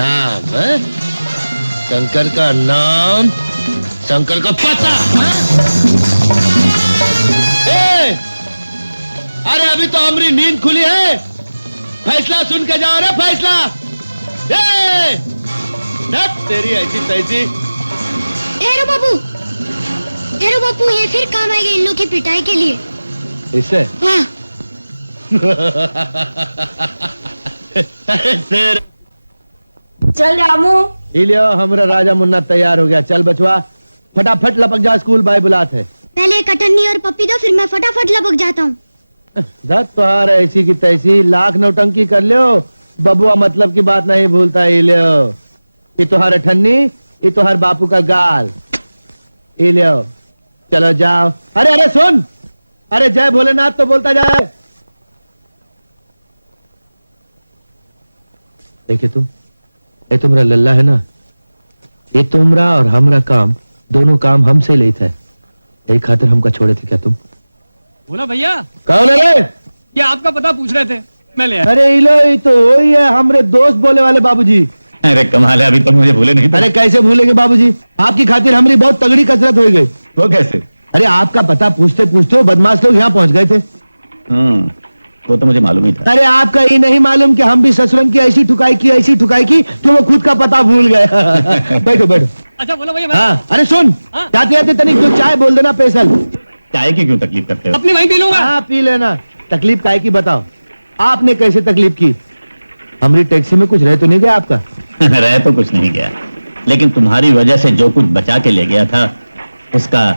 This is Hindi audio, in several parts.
नाम है? शंकर का नाम, शंकर का पता। अरे अभी तो हमारी नींद खुली है, फैसला सुन के जाओ रे फैसला। तेरी ऐसी तैसी। ठहरो बाबू, ये फिर काम आएगा इन लोग की पिटाई के लिए। इससे? हाँ। चल रामू। इलियो, हमारा राजा मुन्ना तैयार हो गया। चल बचवा, फटाफट लपक जा, स्कूल बाय बुलाते है। पहले कटन्नी और पप्पी दो, फिर मैं फटाफट लपक जाता हूँ। तुहार ऐसी की तैसी, लाख नौटंकी कर लो, बबुआ मतलब की बात नहीं भूलता। इलियो, ये तुहार ठन्नी, ये तुहार बापू का गाल। इलियो, चलो जाओ। अरे अरे सुन, अरे जय भोलेनाथ तो बोलता जाए। देखिए तुम, ये तुम्हारा लल्ला है ना, ये तुमरा और हमरा काम, दोनों काम हमसे लेते है। एक खातिर हमका छोड़े थे क्या तुम? बोला भैया। कौन है रे? क्या आपका पता पूछ रहे थे, मैं ले आया। अरे इलो, ये तो वही है, हमारे दोस्त बोले वाले बाबूजी। अरे कमाल है, अभी तक मुझे भूले नहीं थे। अरे कैसे भूलेंगे बाबूजी, आपकी खातिर हमारी बहुत तगड़ी कसरत हो गई। वो कैसे? अरे आपका पता पूछते पूछते वो बदमाश लोग यहाँ पहुँच गए थे। वो तो मुझे मालूम ही था। अरे आपका ये नहीं मालूम कि हम भी ससुरन की ऐसी ठुकाई की कि वो खुद का पता भूल गए। बैठो बैठो। अच्छा बोलो भैया। हाँ, अरे सुन, जाते जाते तनिक जो चाय बोल देना स्पेशल। चाय की क्यों तकलीफ करते हो? अपनी वहीं पी लूंगा। हाँ पी लेना। तकलीफ काय की बताओ, आपने कैसे तकलीफ की? हमारी टैक्सी में कुछ रह तो नहीं गया आपका? रह तो कुछ नहीं गया, लेकिन तुम्हारी वजह से जो कुछ बचा के ले गया था उसका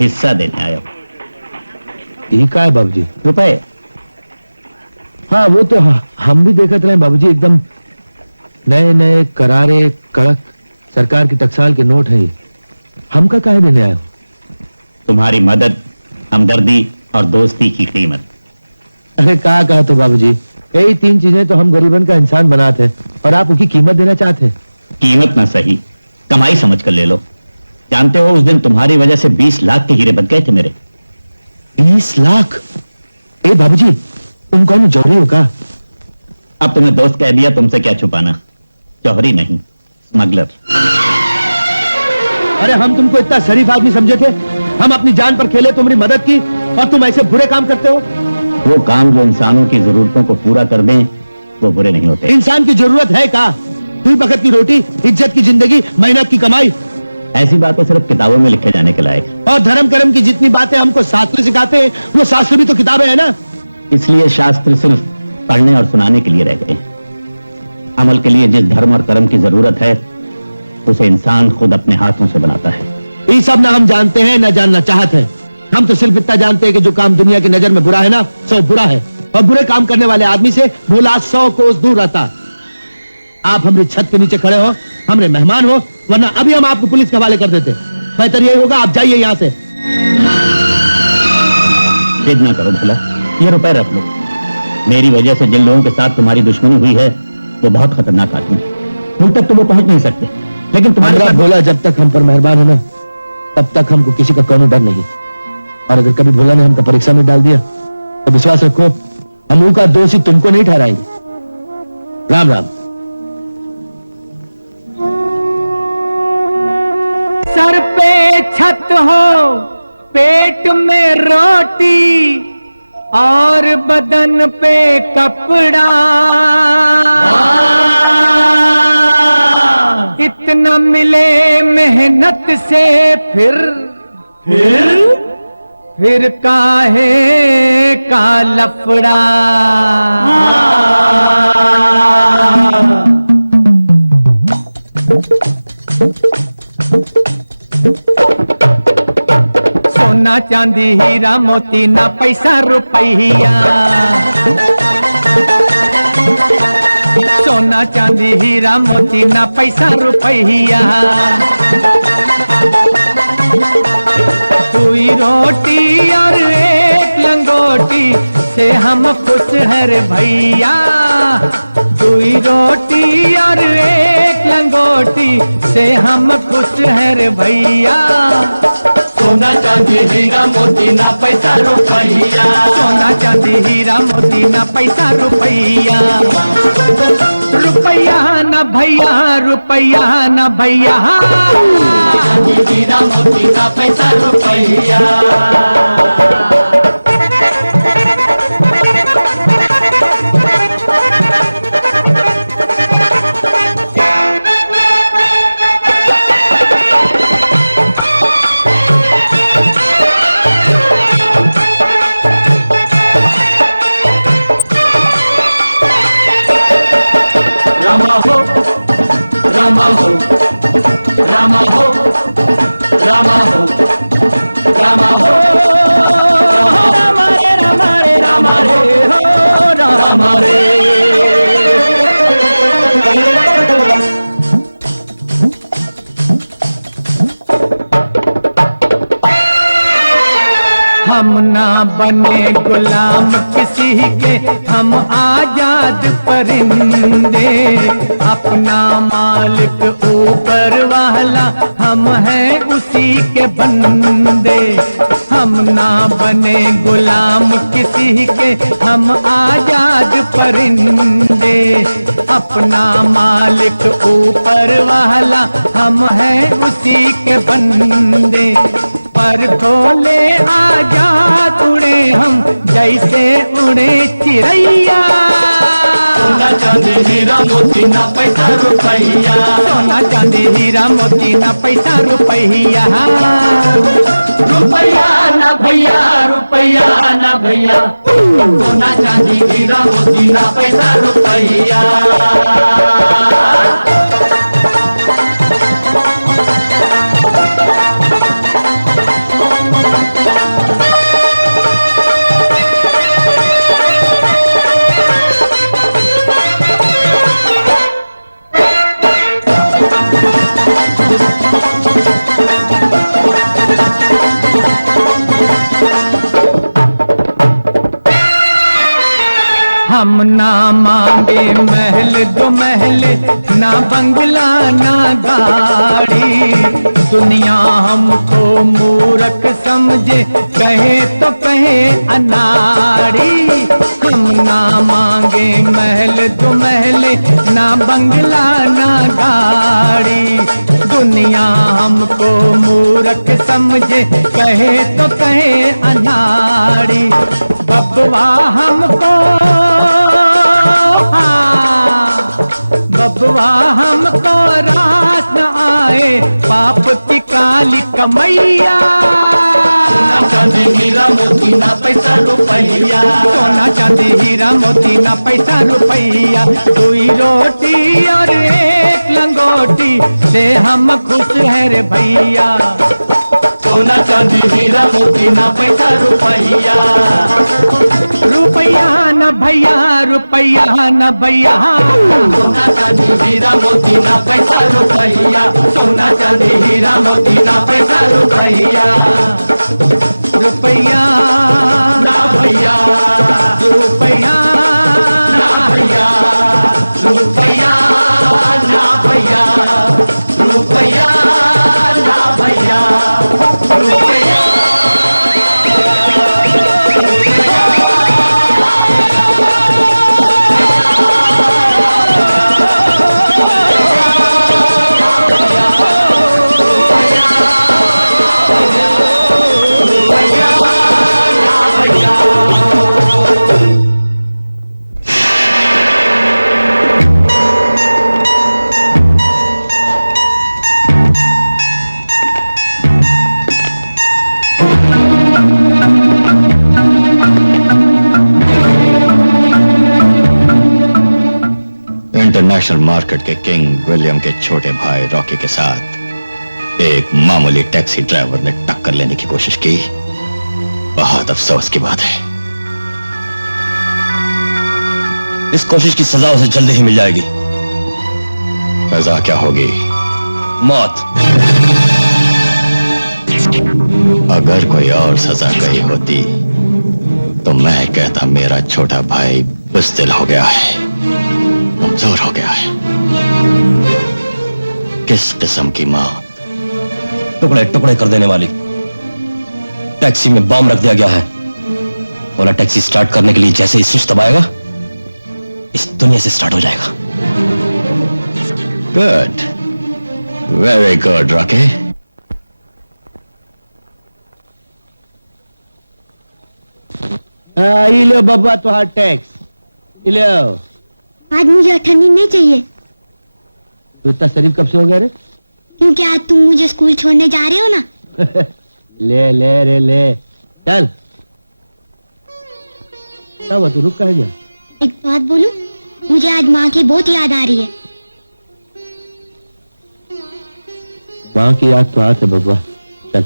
हिस्सा देने आया। यही का है बाबूजी? रुपए? हाँ वो तो हम भी देखते रहे बाबूजी, एकदम नए नए करारे कड़क सरकार की टकसाल के नोट है। हमका काहे देने आए हो? तुम्हारी मदद, हमदर्दी और दोस्ती की कीमत। अरे कहा तो बाबूजी, यही तीन चीजें तो हम गरीबन का इंसान बनाते हैं, और आप उसकी कीमत देना चाहते हैं। कीमत ना सही, कमाई समझ कर ले लो। जानते हो उस दिन तुम्हारी वजह से 20 लाख के हीरे बच गए थे मेरे। 20 लाख? ए बाबूजी, तुम कौन जौहरी हो का? अब तुम्हें दोस्त कह दिया, तुमसे क्या छुपाना। जौहरी नहीं, स्मगलर। अरे हम तुमको इतना शरीफ आदमी समझे थे, हम अपनी जान पर खेले, तुम्हारी मदद की, और तुम ऐसे बुरे काम करते हो। वो काम जो इंसानों की जरूरतों को पूरा कर दें, वो बुरे नहीं होते। इंसान की जरूरत है का? 2 वक्त की रोटी, इज्जत की जिंदगी, मेहनत की कमाई। ऐसी बातें सिर्फ किताबों में लिखे जाने के लायक। और धर्म कर्म की जितनी बातें हमको शास्त्र सिखाते हैं, वो शास्त्र भी तो किताबें है ना। इसलिए शास्त्र सिर्फ पढ़ने और सुनाने के लिए रह गए। अमल के लिए जिस धर्म और कर्म की जरूरत है, उसे इंसान खुद अपने हाथों से बनाता है। ये सब ना हम जानते हैं, ना जानना चाहते हैं। हम तो सिर्फ इतना जानते हैं कि जो काम दुनिया की नजर में बुरा है ना, सो बुरा है, और बुरे काम करने वाले आदमी से भोला 100 कोस दूर रहता। आप हमारी छत के नीचे खड़े हो, हमरे मेहमान हो, वरना अभी हम आपको पुलिस के हवाले कर देते। बेहतर यही होगा आप जाइए यहाँ से। जिद ना करो भोला, ये रुपए रख लो। मेरी वजह से जिन लोगों के साथ तुम्हारी दुश्मनी हुई है, वो बहुत खतरनाक आदमी। तुम तक तो वो पहुंच नहीं सकते, लेकिन तुम्हारे भोला जब तक हम पर मेहरबान है ना, तब तक हमको किसी का कोनो डर नहीं। और अगर कभी भोला ने हमको परीक्षा में डाल दिया, तो विश्वास रखो, हम उनका दोषी तुमको नहीं ठहराएंगे। राम राम। सर पे छत हो, पेट में रोटी, और बदन पे कपड़ा, इतना मिले मेहनत से, फिर काहे का लफड़ा। सोना चांदी हीरा मोती ना पैसा रुपया, सोना चांदी हीरा मोती ना पैसा रुपया। 2 रोटी और 1 लंगोटी से हम खुश है रे भैया। 2 रोटी और 1 लंगोटी से हम खुश है रे भैया। सोना चांदी हीरा मोती ना पैसा रुपया, सोना चांदी हीरा मोती ना पैसा रुपया। रुपया न भैया, रुपया न भैया। चांदी हीरा मोती ना पैसा रुपया। रामा हो रामा हो रामा हो रामा हो रामा हो रामा रे रामा रे रामा रे हो रामा रे। हम ना बने गुलाम किसी के, हम आजाद परिंदे। अपना मालिक ऊपर वाला, हम हैं उसी के बंदे। हम ना बने गुलाम किसी के, हम आजाद परिंदे। अपना मालिक ऊपर वाला, हम हैं उसी के बंदे। पर भोले आजाद उड़े हम, जैसे उड़े चिड़ैया। सोना चांदी हीरा मोती ना पैसा रुपया। सोना चांदी हीरा मोती ना पैसा रुपया। रुपया ना भैया, रुपया ना भैया। सोना चांदी हीरा मोती ना पैसा रुपया। हम ना मांगे महल दो महल, ना बंगला ना गाड़ी। दुनिया हमको मूर्ख समझे, कहे तो कहे अनाड़ी। हम ना मांगे महल दो महल, ना बंगला ना गाड़ी। दुनिया हमको मूर्ख समझे, कहे तो कहे अनाड़ी। बबुआ हमको, बबुआ हमको रास न आए, पाप की काली कमैया। सोना चांदी हीरा मोती ना पैसा रुपया। सोना चांदी हीरा मोती ना पैसा रुपया। दुई रोटी और एक लंगोटी से हम खुश है रे भैया। सोना चांदी हीरा मोती ना पैसा रुपया। रुपया न भैया, रुपया न भैया। सोना चांदी हीरा मोती ना पैसा रुपया। सोना चांदी हीरा मोती ना पैसा रुपया। रुपया ना भैया, रुपया ना भैया, रुपया ना भैया, रुपया ना भैया, रुपया। इंटरनेशनल मार्केट के किंग विलियम के छोटे भाई रॉकी के साथ एक मामूली टैक्सी ड्राइवर ने टक्कर लेने की कोशिश की। बहुत अफसोस की बात है। इस कोशिश की सजा उसे जल्दी ही मिल जाएगी। सजा क्या होगी? मौत। अगर कोई और सजा गई होती तो मैं कहता मेरा छोटा भाई बुज़दिल हो गया है, कमजोर हो गया है। किस किस्म की मौत? टुकड़े टुकड़े कर देने वाली। टैक्सी में बम रख दिया गया है। बोला टैक्सी स्टार्ट करने के लिए जैसे ही स्विच दबाएगा, इस दुनिया से स्टार्ट हो जाएगा। Good, very good Rocky. ये लो बब्बा तुहार टैक्स, ये लो। आज मुझे अठन्नी नहीं चाहिए, तू इतना शरीफ कब से हो गया रे? क्योंकि आज तुम मुझे स्कूल छोड़ने जा रहे हो ना। ले ले रे ले, चल। क्या हुआ, तू रुक कहाँ गया? एक बात बोलूं, मुझे आज माँ की बहुत याद आ रही है। माँ की याद तो आती है बब्बा, चल।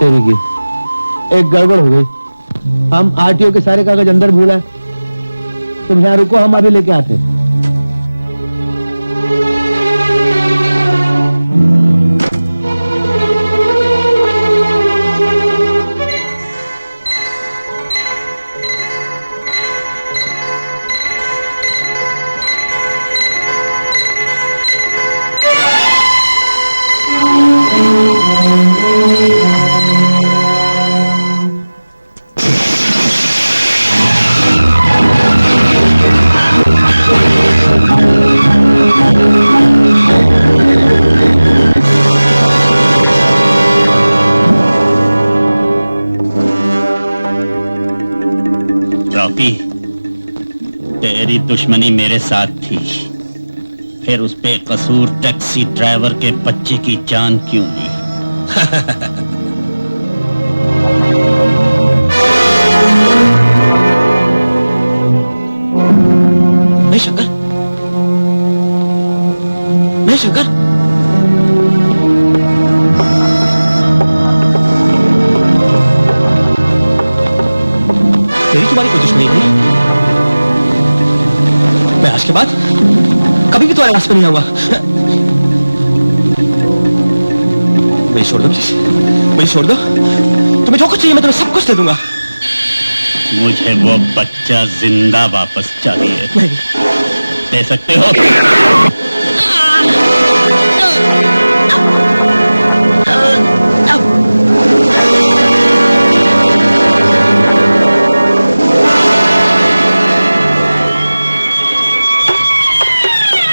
तेरी की एक गड़बड़ हो गई। हम आरटीओ के सारे कागज अंदर भूला है। तुम यहाँ रुको, हम अभी लेके आते हैं। रॉकी, तेरी दुश्मनी मेरे साथ थी, फिर उस बेकसूर टैक्सी ड्राइवर के बच्चे की जान क्यों ली? नहीं शंकर, नहीं शंकर, तेरी तुम्हारी कोई दुश्मनी नहीं। मैं आज के बाद कभी भी तुम्हारे पास में नहीं आऊंगा। मुझे छोड़ दो प्लीज, मुझे छोड़ दो। तुम्हें जो कुछ चाहिए मैं तुम्हें सब कुछ दे दूंगा। मुझे वो बच्चा जिंदा वापस चाहिए। नहीं दे सकते हो?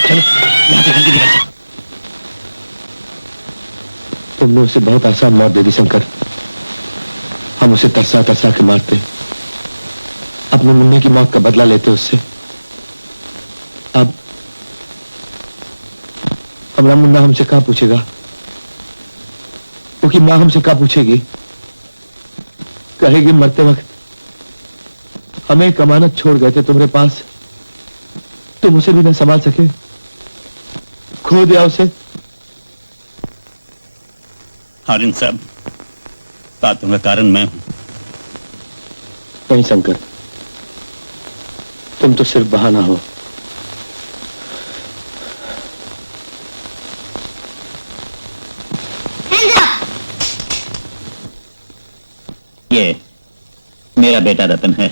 चलो यहाँ से जल्दी निकल जाओ। तुमने उसे बहुत आसान मौत दे दी शंकर। हम उसे तरसा तरसा के मारते, अपने मुन्ने की मौत का बदला लेते उससे। अब हमारा मुन्ना हमसे क्या पूछेगा? क्योंकि माँ हमसे क्या पूछेगी? कहेगी मरते वक्त हमें एक अमानत छोड़ गए थे तुम्हारे पास, तुम उसे भी न संभाल सके, खो दिया उसे। हारिन साहब, बातों का कारण मैं हूं। नहीं शंकर, तुम तो सिर्फ बहाना हो। ये मेरा बेटा रतन है।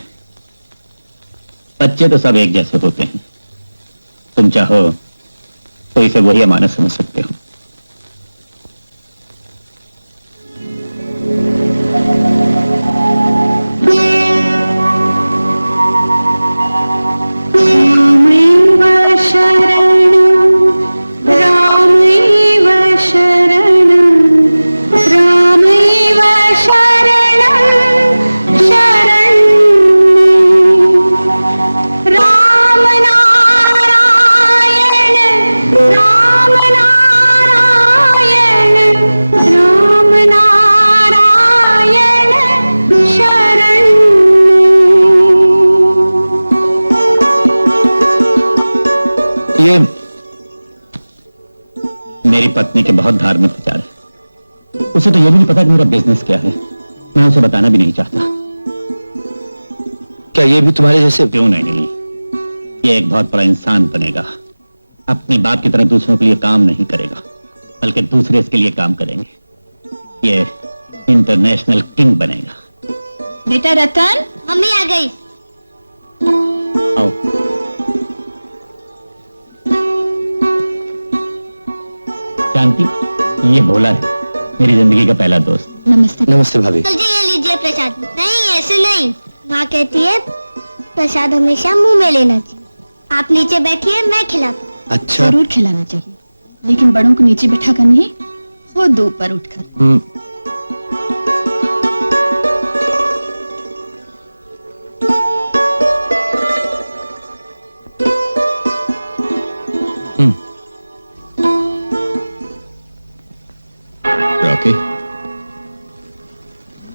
बच्चे तो सब एक जैसे होते हैं। तुम चाहो तो इसे वही अमानत समझ सकते हो। ये मेरी पत्नी के बहुत धार्मिक विचार है। उसे तो यह भी नहीं पता कि मेरा बिजनेस क्या है। मैं उसे बताना भी नहीं चाहता। क्या ये भी तुम्हारे जैसे? क्यों नहीं, ये एक बहुत बड़ा इंसान बनेगा। अपने बाप की तरह दूसरों के लिए काम नहीं करेगा, बल्कि दूसरे इसके लिए काम करेंगे। ये इंटरनेशनल किंग बनेगा। बेटा रतन, मम्मी आ गई। आओ। शांति, ये भोला है, मेरी जिंदगी का पहला दोस्त। नमस्ते। नमस्ते भाभी। चलिए ये लीजिए प्रसाद। नहीं ऐसे नहीं, माँ कहती है प्रसाद हमेशा मुंह में लेना चाहिए। आप नीचे बैठिए, मैं खिलाता। अच्छा। जरूर खिलाना चाहिए, लेकिन बड़ों को नीचे बैठा कर नहीं, वो दो ऊपर उठकर। रॉकी,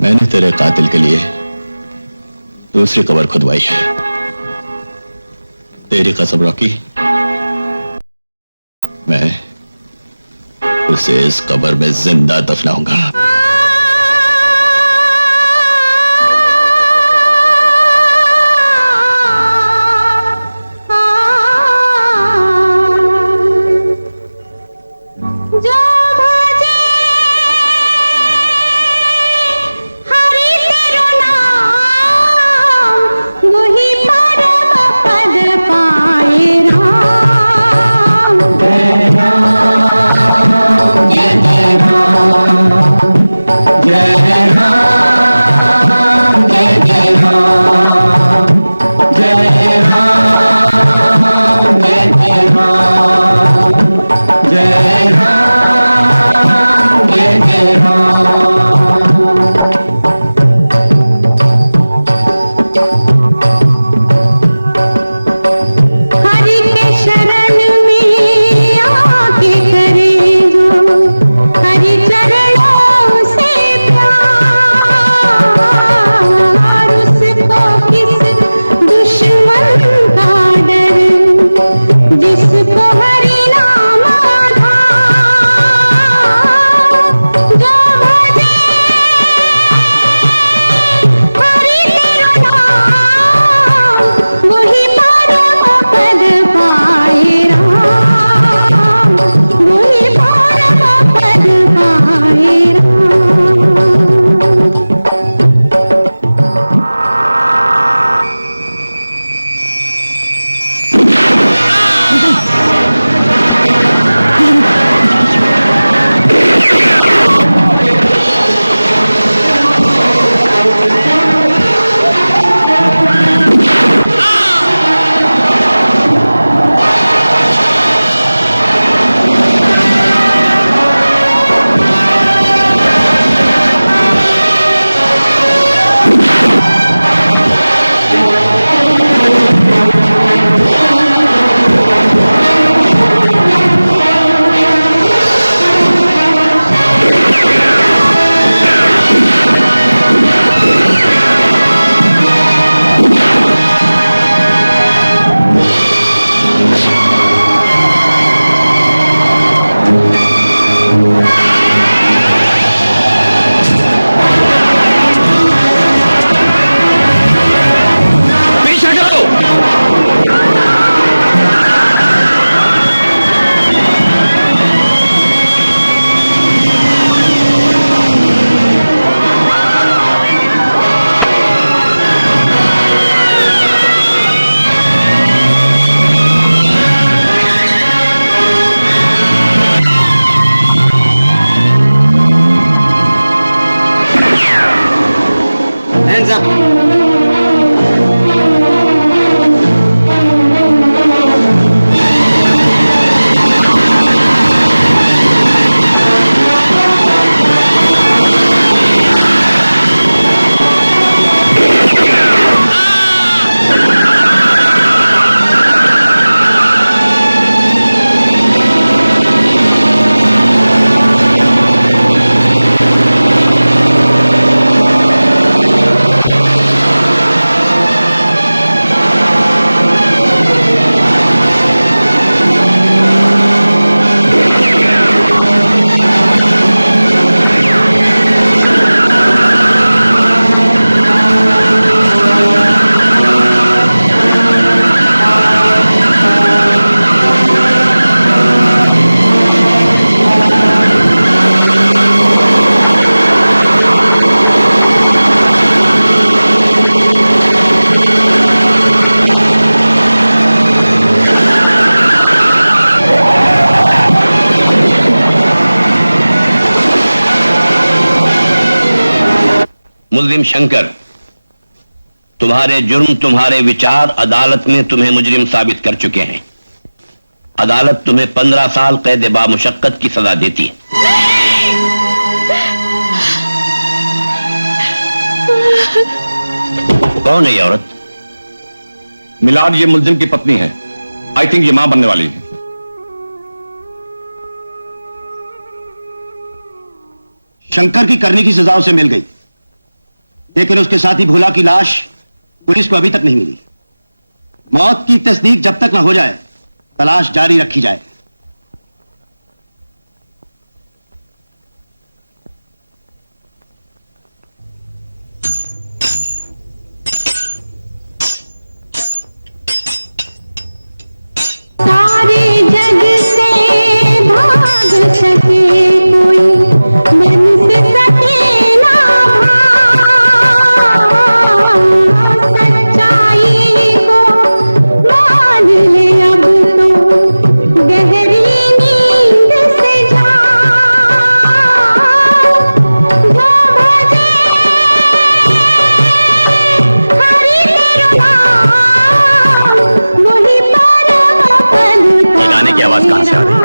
मैंने तेरे कातिल के लिए दूसरी कब्र खुदवाई है। तेरी कसम रॉकी, मैं उसे इस कब्र में जिंदा दफनाऊंगा। मुल्जिम शंकर, तुम्हारे जुर्म, तुम्हारे विचार अदालत में तुम्हें मुजरिम साबित कर चुके हैं। अदालत तुम्हें 15 साल कैद बामुशक्कत की सजा देती है। कौन है ये औरत? मिलाद, ये मुल्जिम की पत्नी है। आई थिंक ये मां बनने वाली है। शंकर की करने की सजा उसे मिल गई, लेकिन उसके साथ ही भोला की लाश पुलिस को अभी तक नहीं मिली। मौत की तस्दीक जब तक न हो जाए, तलाश जारी रखी जाए। सारे जग से भाग सके कोई, बन सके ना भाग। सच्चाई को मान ले अब तो, गहरी नींद से जाग। जो भजे हरि तेरा नाम, वही ये गाने की आवाज कहां से आ रही है?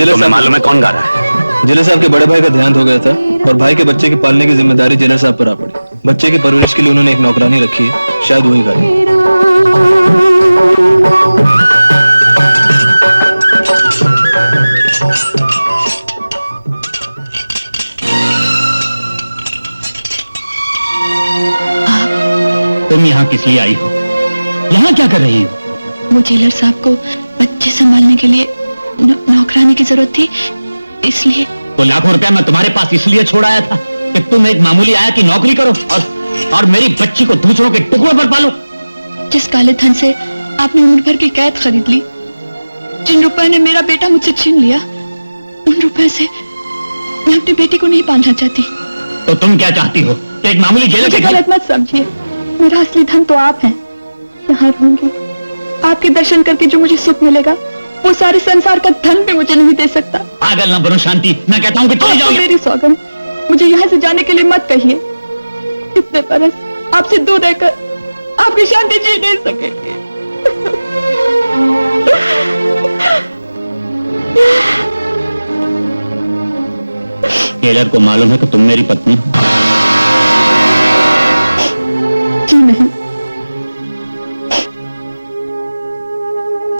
तुम्हें मालूम है कौन गा रहा है? जेलर साहब के बड़े भाई का देहांत हो गया था और भाई के बच्चे के पालने की जिम्मेदारी जेलर साहब पर आ पड़ी। बच्चे की परवरिश के लिए उन्होंने एक नौकरानी रखी है, शायद वही गाई। तुम यहाँ किस लिए आई हो? यहाँ क्या कर रही हो? वो जेलर साहब को बच्चे संभालने के लिए नौकरानी की जरूरत थी, इसलिए। तो लाखों रुपया मैं तुम्हारे पास इसलिए छोड़ आया था कि तुम एक मामूली आया की नौकरी करो और मेरी बच्ची को दूसरों के टुकड़ों पर पालो। जिस काले धन से आपने उम्र भर की कैद खरीद ली, जिन रुपए ने मेरा बेटा मुझसे छीन लिया, उन रुपए से मैं अपनी बेटी को नहीं पालना चाहती। तो तुम क्या चाहती हो कि एक मामूली जेलर के गलत मत समझिए, मेरा असली धन तो आप हैं। यहाँ रहूंगी, आपके दर्शन करके जो मुझे सुख मिलेगा, वो सारे संसार का धन भी मुझे नहीं दे सकता। पागल ना बनो शांति, मैं कहता हूँ कि चली जाओ। मेरी सौगंध, मुझे यहाँ से जाने के लिए मत कहिए। इतने बरस आपसे दूर रहकर आपकी शांति जी नहीं सकेंगे। जेलर को मालूम है कि तुम मेरी पत्नी हो? जी नहीं।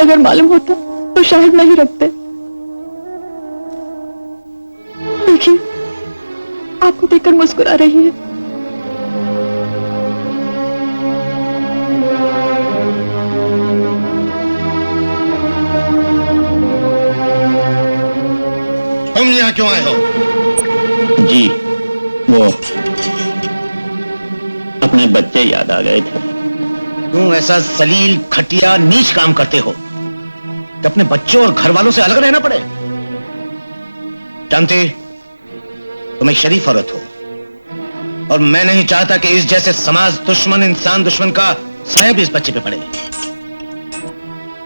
अगर मालूम होता तो शायद नहीं रखते। देखिए, आपको देखकर मुस्कुरा रही है। तुम यहाँ क्यों आए हो? जी, वो अपने बच्चे याद आ गए थे। तुम ऐसा जलील, घटिया, नीच काम करते हो कि अपने बच्चों और घर वालों से अलग रहना पड़े। जानते, तुम एक शरीफ औरत हो और मैं नहीं चाहता कि इस जैसे समाज दुश्मन, इंसान दुश्मन का साया भी इस बच्चे पे पड़े।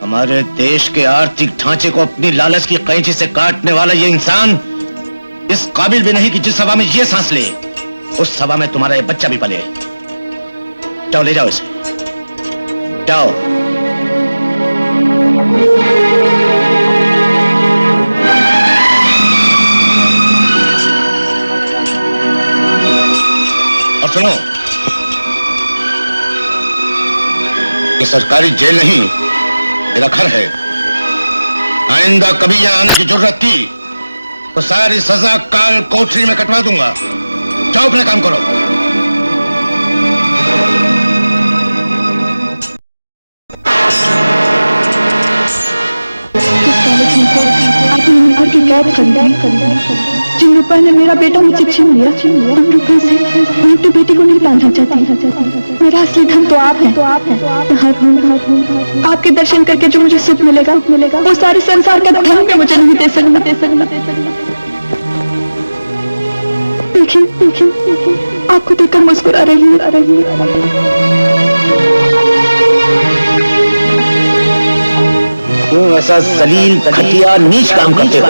हमारे देश के आर्थिक ढांचे को अपनी लालच की कैंची से काटने वाला ये इंसान इस काबिल भी नहीं कि जिस हवा में ये सांस ले, उस हवा में तुम्हारा ये बच्चा भी पले। जाओ, ले जाओ इसे, जाओ। और सुनो, ये सरकारी जेल नहीं, मेरा घर है। आइंदा कभी यहां आने की जरूरत की तो सारी सजा काल कोठरी में कटवा दूंगा। जाओ, अपना काम करो। आपने उम्र भर की कैद खरीदी, जिन रुपए ने मेरा बेटा मुझसे छीन लिया, उन रुपए से मैं अपनी बेटी को नहीं पालना चाहती। मेरा असली धन तो आप हैं। यहाँ रहूंगी, आपके दर्शन करके जो मुझे सुख मिलेगा, वो सारे संसार का धन भी मुझे नहीं दे सकता। देखिए, आपको देखकर मुस्कुरा रही हूँ। क्यों ऐसा जलील घटिया नीच काम करते हो?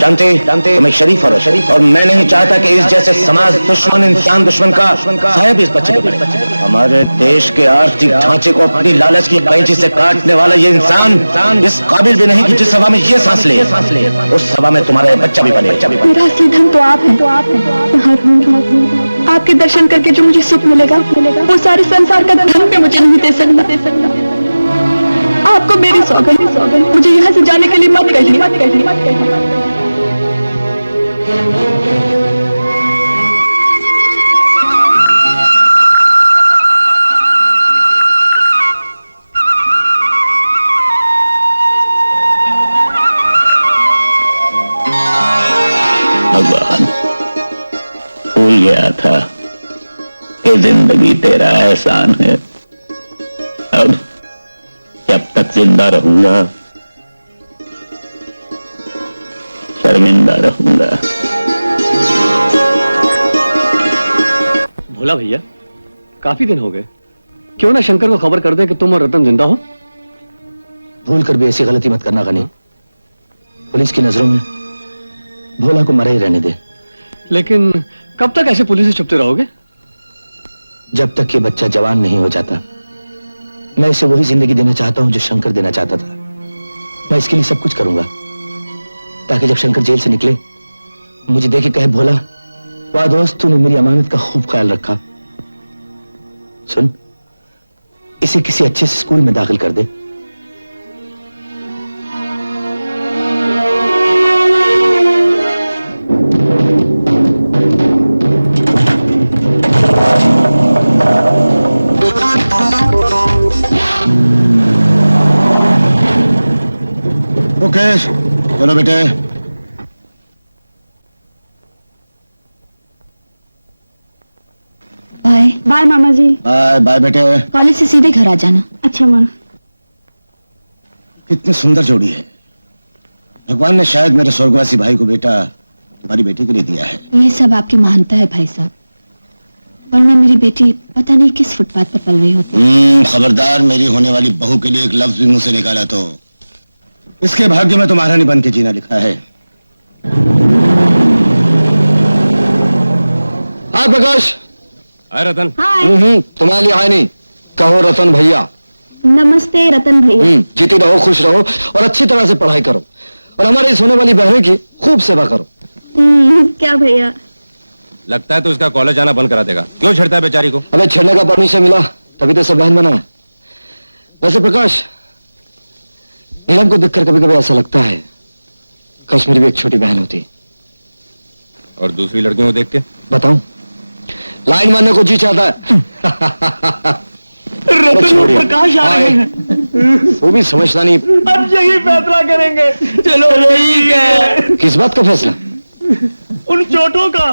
जानते तुम्हें शरीफ और मैं नहीं चाहता कि इस जैसे समाज दुश्मन इंसान दुश्मन का साया भी इस बच्चे को पड़े। हमारे देश के आर्थिक ढांचे को अपनी लालच की कैंची से काटने वाला ये इंसान इस काबिल भी नहीं कि जिस सभा में ये सांस ले उस सभा में तुम्हारा बच्चा भी बने। मेरा असली धन तो आप हैं। यहाँ रहूंगी। आपके दर्शन करके जो मुझे सुख मिलेगा वो सारे संसार का धन भी मुझे नहीं दे सकता। आपको मेरी सौगंध, मुझे यहाँ से जाने के लिए मत कहिए। भगवान, भूल गया था कि जिंदगी तेरा एहसान है। अब जब तक जिंदा रहूंगा शर्मिंदा रहूंगा। भोला भैया, काफी दिन हो गए, क्यों ना शंकर को खबर कर दे कि तुम और रतन जिंदा हो। भूल कर भी ऐसी गलती मत करना गनी। पुलिस की नजरों में भोला को मरा ही रहने दे। लेकिन कब तक ऐसे पुलिस से छुपते रहोगे? जब तक ये बच्चा जवान नहीं हो जाता। मैं इसे वही जिंदगी देना चाहता हूं जो शंकर देना चाहता था। मैं इसके लिए सब कुछ करूंगा ताकि जब शंकर जेल से निकले मुझे देखे कहे, भोला वाह दोस्त, तूने मेरी अमानत का खूब ख्याल रखा। सुन, इसे किसी अच्छे से स्कूल में दाखिल कर दे। मुकेश, चलो बेटे। बाय बाय मामा जी। बाय बाय बेटे। कॉलेज से सीधे घर आ जाना। अच्छा माँ। कितनी सुंदर जोड़ी है। भगवान ने शायद मेरे स्वर्गवासी भाई को बेटा तुम्हारी बेटी के लिए दिया है। ये सब आपकी महानता है भाई साहब, वरना मेरी बेटी पता नहीं किस फुटपाथ पर पल रही होती। खबरदार, मेरी होने वाली बहू के लिए एक लफ्ज भी मुंह से निकाला तो इसके भाग्य में तुम्हारा नहीं बन के जीना लिखा है। हाँ प्रकाश। हाय रतन। तुम्हारे लिए आए नहीं। कहो रतन भैया। नमस्ते रतन भैया। जीती रहो, खुश रहो और अच्छी तरह से पढ़ाई करो और हमारी इस होने वाली बहन की खूब सेवा करो। क्या भैया? लगता है तो उसका कॉलेज आना बंद करा देगा। क्यों छेड़ता है बेचारी को? अबे छेड़ने का परमिशन मिला तभी तो सब बहन बना। वैसे प्रकाश, नीलम को देखकर कभी कभी ऐसा लगता है काश मेरी भी एक छोटी बहन होती। और दूसरी लड़कियों को देख के बताऊं, लाइन मारने को जी चाहता है। प्रकाश आ रहे हैं। वो भी समझता नहीं। अब यही फैसला करेंगे। चलो ठीक है। किस बात का फैसला? उन चोटों का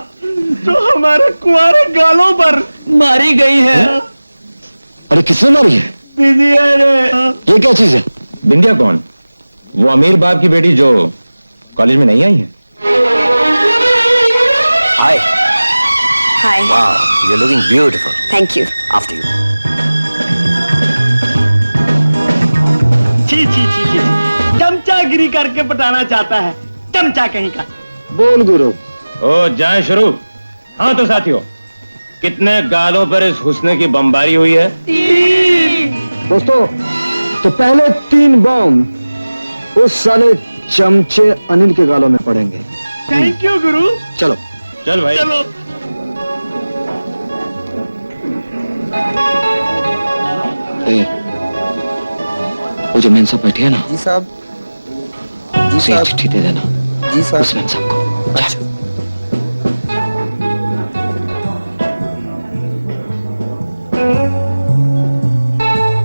जो हमारे कुंवारे गालों पर मारी गई है। अरे किसने मारी है? बिंदिया ने। ये क्या चीज है? बिंदिया कौन? वो अमीर बाप की बेटी जो कॉलेज में नहीं आई है। हाय। Hi. वाह, you are looking beautiful. Thank you. After you. छी छी छी छी, चमचागिरी करके पटाना चाहता है, चमचा कहीं का। बोल गुरु। ओ जाए शुरू। हाँ तो साथियों, कितने गालों पर इस हुस्ने की बमबारी हुई है? दोस्तों, तो पहले 3 बम उस साले चमचे अनिल के गालों में पड़ेंगे। थैंक यू गुरु। चलो चल भाई। चलो। वो जो मेन साहब बैठे है ना, जी साहब। उसे एक चिट्ठी दे देना। जी साहब। उस मेन साहब को। अच्छा।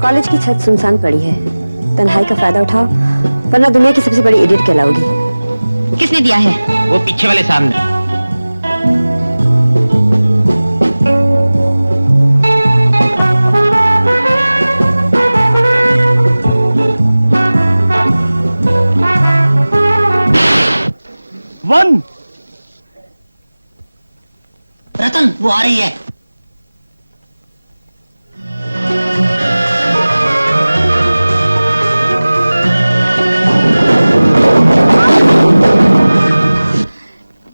कॉलेज की छत सुनसान पड़ी है, तन्हाई का फायदा उठाओ वरना दुनिया की सबसे बड़ी इडियट कहलाओगी। किसने दिया है? वो पीछे वाले सामने। वन। रतन, वो आ रही है।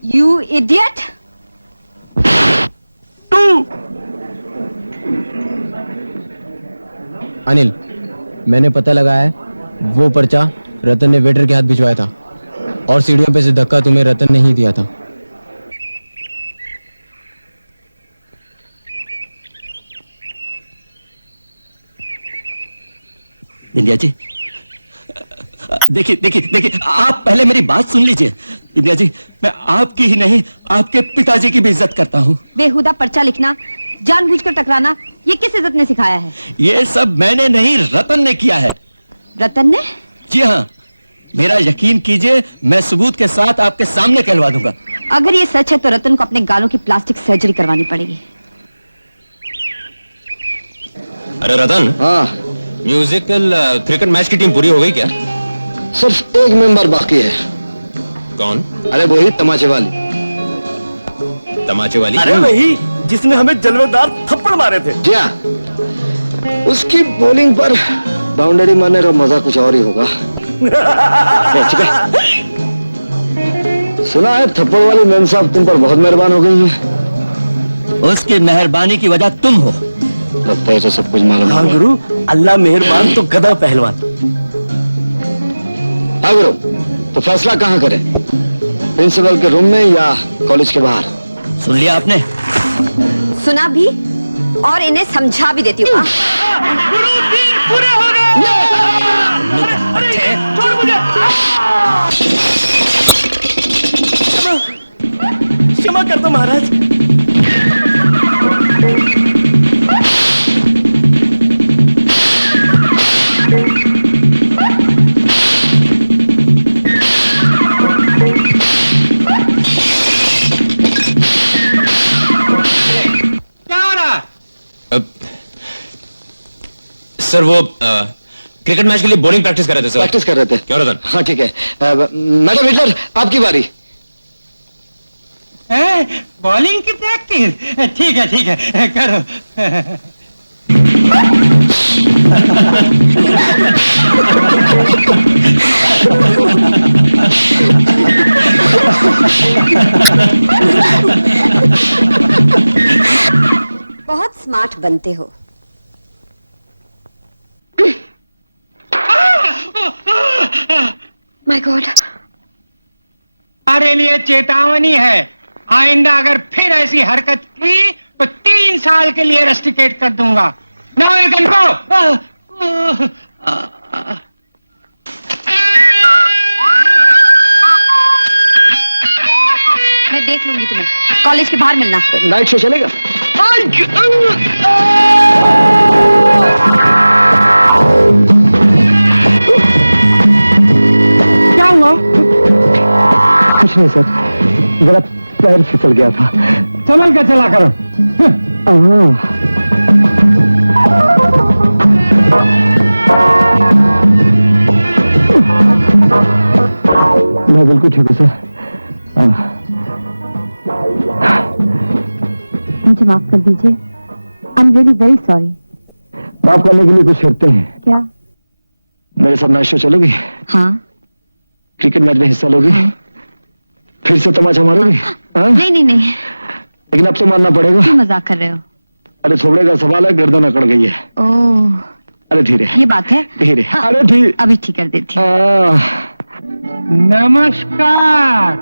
You idiot! अनिल, मैंने पता लगाया है, वो पर्चा रतन ने वेटर के हाथ भिजवाया था और सीढ़ियों पे से धक्का तुम्हें रतन ने ही दिया था। इंदिया जी, देखिए देखिए देखिए, आप पहले मेरी बात सुन लीजिए। इंदिया जी, मैं आपकी ही नहीं आपके पिताजी की भी इज्जत करता हूँ। बेहुदा पर्चा लिखना, जानबूझकर टकराना, ये किस इज्जत ने सिखाया है? ये सब मैंने नहीं, रतन ने किया है। रतन ने? जी हाँ, मेरा यकीन कीजिए, मैं सबूत के साथ आपके सामने कहलवा दूंगा। अगर ये सच है तो रतन को अपने गालों की प्लास्टिक सर्जरी करवानी पड़ेगी। अरे रतन, हाँ म्यूजिकल क्रिकेट मैच की टीम पूरी हो गई क्या? सिर्फ एक मेंबर बाकी है। कौन? अरे वही तमाचे वाली। तमाचे वाली? अरे वही जिसने हमें जलवेदार थप्पड़ मारे थे। जी हाँ, उसकी बॉलिंग पर बाउंड्री मारने का मजा कुछ और ही होगा। सुना है थप्पड़ वाली मैम साहब तुम पर बहुत मेहरबान हो गई है। उसकी मेहरबानी की वजह तुम हो। लगता है तो सब कुछ मालूम। हाँ गुरु, अल्लाह मेहरबान तो गधा पहलवान। हाँ गुरु, तो फैसला कहाँ करें, प्रिंसिपल के रूम में या कॉलेज के बाहर? सुन लिया आपने? सुना भी और इन्हें समझा भी देती हूँ। पूरे हो गए। छोड़ मुझे। क्षमा कर दो महाराज। सर वो क्रिकेट मैच के लिए बॉलिंग प्रैक्टिस कर रहे थे सर। प्रैक्टिस कर रहे थे? क्यों रतन? हाँ ठीक है। मैडम हिटलर, आपकी बारी। बॉलिंग की प्रैक्टिस? ठीक है करो। बहुत स्मार्ट बनते हो। माय गॉड, हमारे लिए चेतावनी है, आइंदा अगर फिर ऐसी हरकत की तो 3 साल के लिए रस्टिकेट कर दूंगा। Now you can go. मैं देख लूंगी तुम्हें, कॉलेज के बाहर मिलना। नाइट शो चलेगा? क्या हुआ? कुछ नहीं सर, जरा पैर फिसल गया था। संभल कर चला करो। मैं बिल्कुल ठीक हूँ सर। मुझे माफ कर दीजिए। I am really very sorry. माफ करने के लिए कुछ शर्तें हैं। क्या? मेरे साथ नाइट शो चलोगी? हाँ। क्रिकेट मैच में हिस्सा लोगी? हाँ। फिर से तमाचा मारोगी? हाँ? नहीं। लेकिन अब तो मानना पड़ेगा। क्यों मजाक कर रहे हो? अरे थोबड़े का सवाल है, गर्दन अकड़ गई है। ओह, अरे धीरे। ये बात है? धीरे। हाँ, अरे धीरे। अभी ठीक कर देती हूँ। नमस्कार।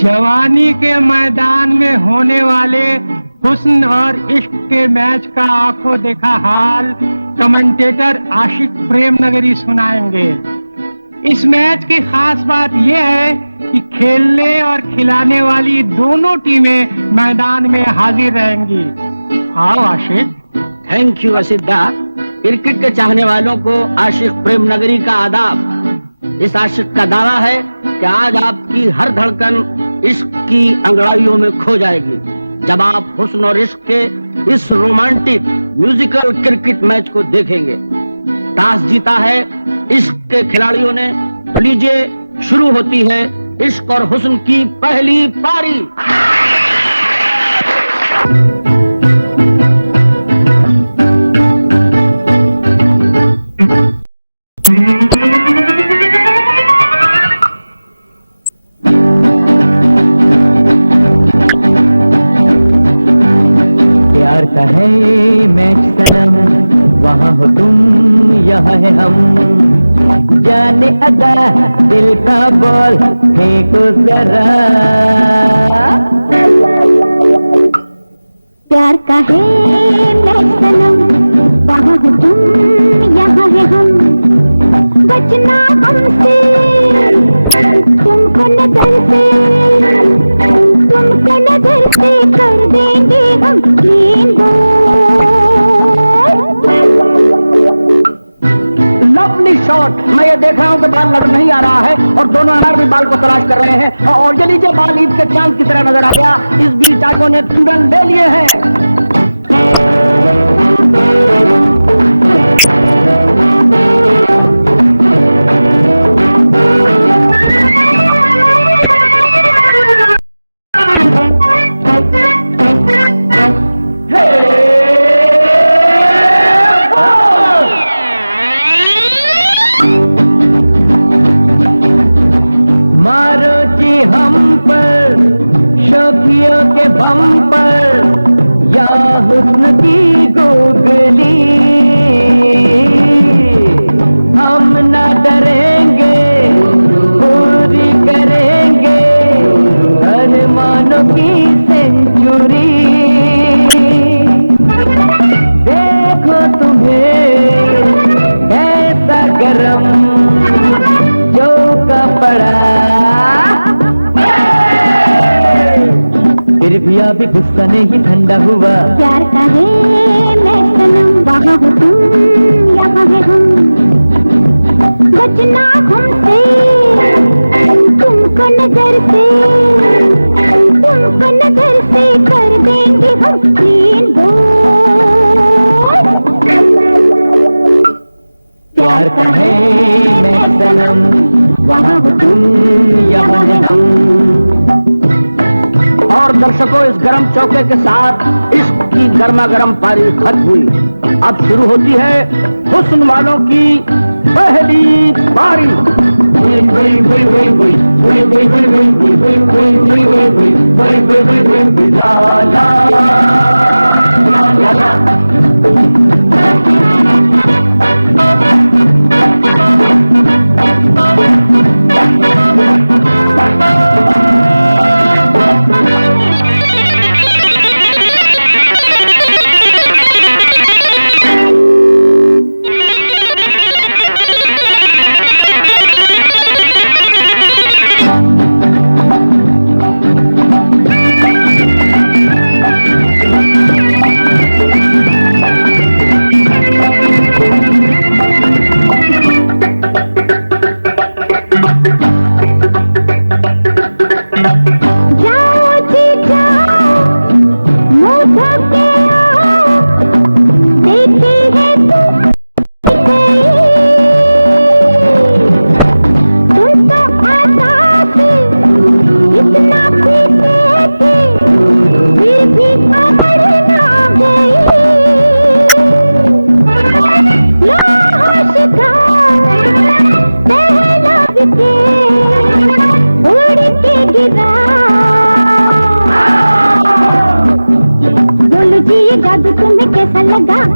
जवानी के मैदान में होने वाले हुस्न और इश्क के मैच का आंखों देखा हाल कमेंटेटर आशिक प्रेम नगरी सुनाएंगे। इस मैच की खास बात यह है कि खेलने और खिलाने वाली दोनों टीमें मैदान में हाजिर रहेंगी। हाँ आशिक। थैंक यू असिद्धा। क्रिकेट के चाहने वालों को आशिक प्रेम नगरी का आदाब। इस आशिक का दावा है कि आज आपकी हर धड़कन इश्क की अंगड़ाइयों में खो जाएगी जब आप हुस्न और इश्क के इस रोमांटिक म्यूजिकल क्रिकेट मैच को देखेंगे। टॉस जीता है इश्क के खिलाड़ियों ने। तो लीजिए, शुरू होती है इश्क और हुस्न की पहली पारी। है मैच सनम, वहाँ हो तुम यहाँ है हम, जाने अदा दिल का बॉल फेंको जरा। प्यार का है मैच सनम, वहाँ हो तुम यहाँ है हम, बचना हमसे तुमको नजर से, तुमको नजर से कर देंगे हम क्लीन बोल। Lovely shot. मैं ये देख रहा हूँ कि बाल नजर नहीं आ रहा है और दोनों अनार भी बाल को तलाश कर रहे हैं और ये लीजिए बाल ईद के चांद की तरह नजर आ गया। इस बीच चाकों ने 2 रन ले लिए हैं। मारो जी हम पर शौकियों के बम पर, या हुस्न की गोगली, हम ना डरेंगे पूरी करेंगे अरमानों की सेंचुरी। देखो तुम्हें कैसा गरम जो का पड़ा, फिर भी अभी गुस्सा नहीं ठंडा हुआ। प्यार का है मैच सनम, वहाँ हो तुम यहाँ है हम, बचना हमसे तुमको नजर से, तुमको नजर से कर देंगे हम क्लीन बोल। प्यार का है मैच सनम, वहाँ हो तुम यहाँ है हम। और दर्शकों, इस गरम चौके के साथ इसकी गर्मा गर्म पारी खत्म हुई। अब शुरू होती है हुस्न वालों की पहली पारी।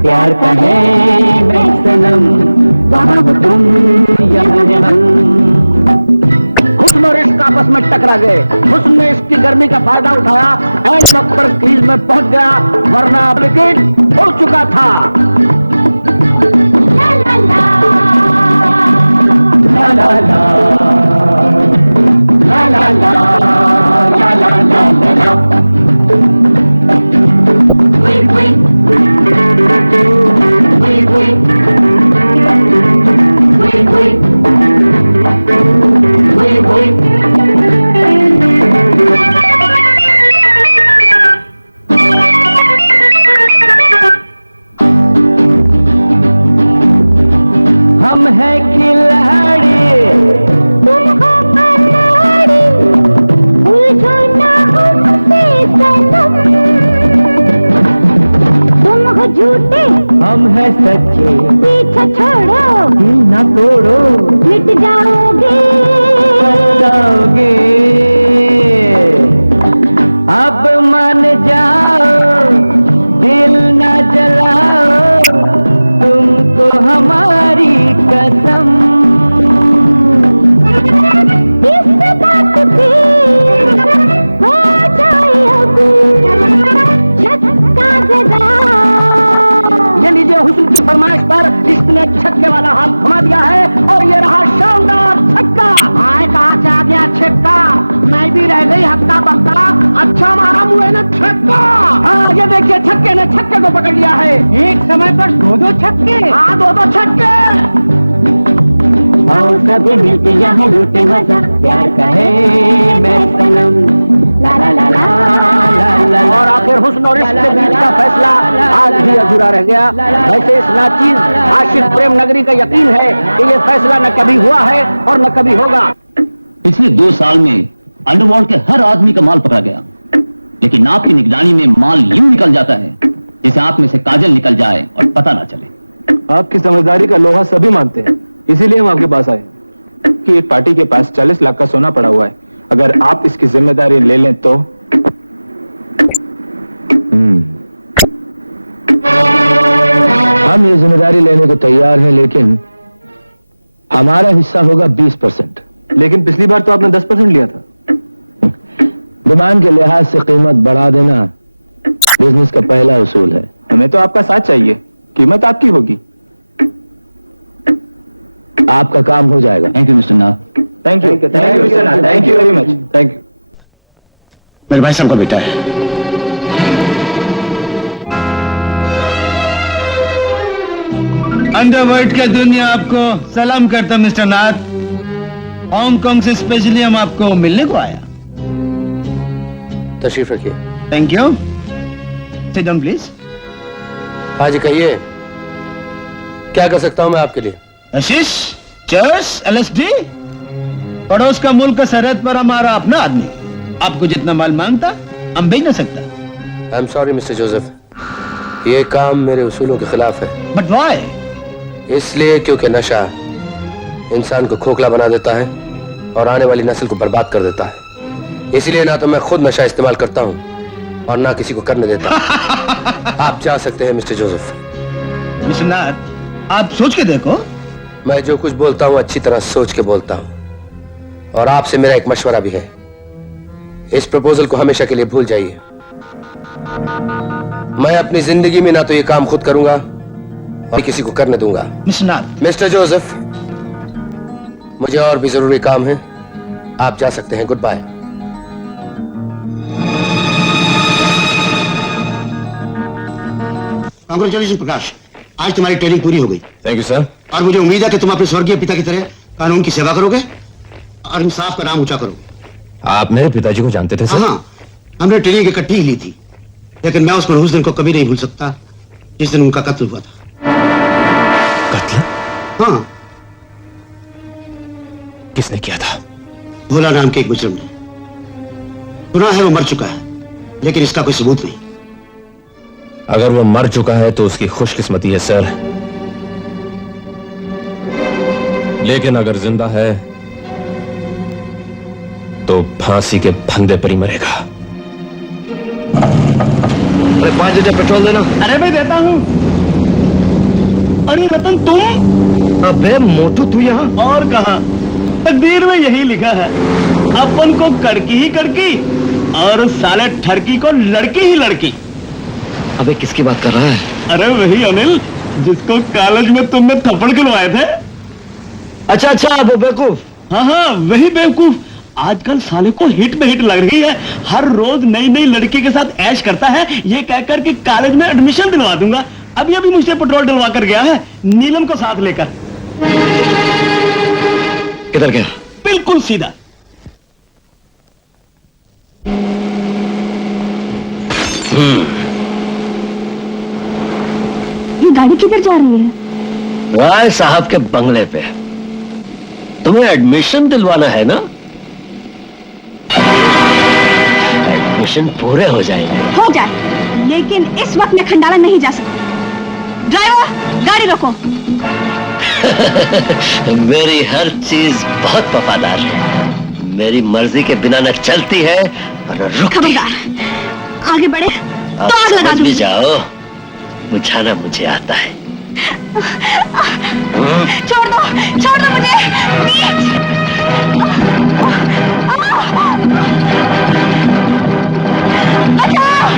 प्यार का है मैच सनम, वहाँ हो तुम यहाँ है हम। हुस्न और इश्क आपस में टकरा गए। हुस्न ने इसकी गर्मी का फायदा उठाया, एंड वक्त पर क्रीज में पहुंच गया, वरना विकेट उड़ चुका था। ला ला ला ला ला ला ला ला ला ला। हम है खिलाड़ी, तुम हो खिलाड़ी, उलझो ना हमसे सनम, तुम हो झूठे, हम है सच्चे, पीछे छोड़ो, दिल ना तोड़ो, मिट जाओगे, जाओगे। अब मान जाओ, दिल हुस्न की फरमाइश पर इश्क ने छक्के वाला हाथ घुमा दिया है और ये रहा शानदार छक्का। आए कहाँ से आ गया छक्का, मैं भी रह गई हक्का बक्का। अच्छा मारा मुझे ने छक्का। हाँ ये देखिए छक्के ने छक्के को पकड़ लिया है। एक समय पर दो छक्के। हाँ दो छक्के। और सभी मिलके यहाँ लूटे मजा, प्यार करे मैं सनम, ला ला ला ला ला। और आखिर हुस्न और इश्क के बीच का फैसला आज भी अधूरा रह गया। वैसे इस नाचीज आशिक प्रेम नगरी का यकीन है कि ये फैसला न कभी हुआ है और न कभी होगा। पिछले 2 साल में अंडरवर्ल्ड के हर आदमी का माल पकड़ा गया, लेकिन आपकी निगरानी में माल यूं निकल जाता है जैसे आंख में से काजल निकल जाए और पता ना चले। आपकी समझदारी का लोहा सभी मानते हैं, इसीलिए हम आपके पास आए कि एक पार्टी के पास 40 लाख का सोना पड़ा हुआ है, अगर आप इसकी जिम्मेदारी ले लें तो। हम ये जिम्मेदारी लेने को तैयार हैं, लेकिन हमारा हिस्सा होगा 20%। लेकिन पिछली बार तो आपने 10% लिया था। डिमांड के लिहाज से कीमत बढ़ा देना बिजनेस का पहला उसूल है। हमें तो आपका साथ चाहिए, कीमत आपकी होगी। आपका काम हो जाएगा। Thank you mister Nath. Thank you mister Nath, thank you very much, thank you. मेरे भाई साहब का बेटा है। अंडरवर्ल्ड की दुनिया आपको सलाम करता मिस्टर नाथ। हांगकांग से स्पेशली हम आपको मिलने को आया। तशरीफ रखिए। Thank you. Sit down please. हाँ जी कहिए, क्या कर सकता हूँ मैं आपके लिए? आशीष, चर्च, एलएसडी, पड़ोस का मुल्क का सरहद पर हमारा अपना आदमी आपको जितना माल मांगता हम भेज न सकता। I am sorry mister Joseph, ये काम मेरे उसूलों के खिलाफ है। But why? इसलिए क्योंकि नशा इंसान को खोखला बना देता है और आने वाली नस्ल को बर्बाद कर देता है। इसलिए ना तो मैं खुद नशा इस्तेमाल करता हूँ और ना किसी को करने देता। आप जा सकते हैं मिस्टर जोसेफ। मिस्टर नाथ, आप सोच के देखो। मैं जो कुछ बोलता हूँ अच्छी तरह सोच के बोलता हूँ। और आपसे मेरा एक मशवरा भी है, इस प्रपोजल को हमेशा के लिए भूल जाइए। मैं अपनी जिंदगी में ना तो ये काम खुद करूंगा और किसी को करने दूंगा। मिस्टर जोसेफ, मुझे और भी जरूरी काम है, आप जा सकते हैं। Good bye. कांग्रेचुलेशन प्रकाश, आज तुम्हारी ट्रेनिंग पूरी हो गई। Thank you sir. और मुझे उम्मीद है कि तुम अपने स्वर्गीय पिता की तरह कानून की सेवा करोगे और इंसाफ का नाम ऊंचा करोगे। आप मेरे पिताजी को जानते थे सर? हाँ, हमने ट्रेनिंग इकट्ठी ही ली थी, लेकिन मैं उस मनहूस दिन को कभी नहीं भूल सकता जिस दिन उनका कत्ल हुआ था। कत्ल? हाँ। किसने किया था? भोला नाम के एक मुजरिम ने। सुना है वो मर चुका है, लेकिन इसका कोई सबूत नहीं। अगर वो मर चुका है तो उसकी खुशकिस्मती है सर, लेकिन अगर जिंदा है तो फांसी के फंदे पर ही मरेगा। अरे 5 लीटर पेट्रोल देना। अरे मैं देता हूँ। अरे रतन तुम? अबे मोटू तू यहाँ? और कहाँ, तकदीर में यही लिखा है, अपन को कड़की ही कड़की और साले ठरकी को लड़की ही लड़की। अबे किसकी बात कर रहा है? अरे वही अनिल जिसको कॉलेज में तुमने थप्पड़ खिलवाए थे। अच्छा वो बेवकूफ। हाँ वही बेवकूफ। आजकल साले को हिट में हिट लग रही है, हर रोज नई नई लड़की के साथ ऐश करता है, ये कहकर कि कॉलेज में एडमिशन दिलवा दूंगा। अभी मुझसे पेट्रोल डलवा कर गया है, नीलम को साथ लेकर। किधर गया? बिल्कुल सीधा। ये गाड़ी किधर जा रही है? राय साहब के बंगले पे। तुम्हें एडमिशन दिलवाना है ना? एडमिशन पूरे हो जाएंगे। हो जाए, लेकिन इस वक्त मैं खंडाला नहीं जा सकती। ड्राइवर, गाड़ी रोको। मेरी हर चीज बहुत वफादार है, मेरी मर्जी के बिना न चलती है और न रुकती। खबरदार, आगे बढ़े तो आग लगा दूंगी। भी जाओ, बुझाना मुझे आता है। छोड़ दो मुझे। बचाओ!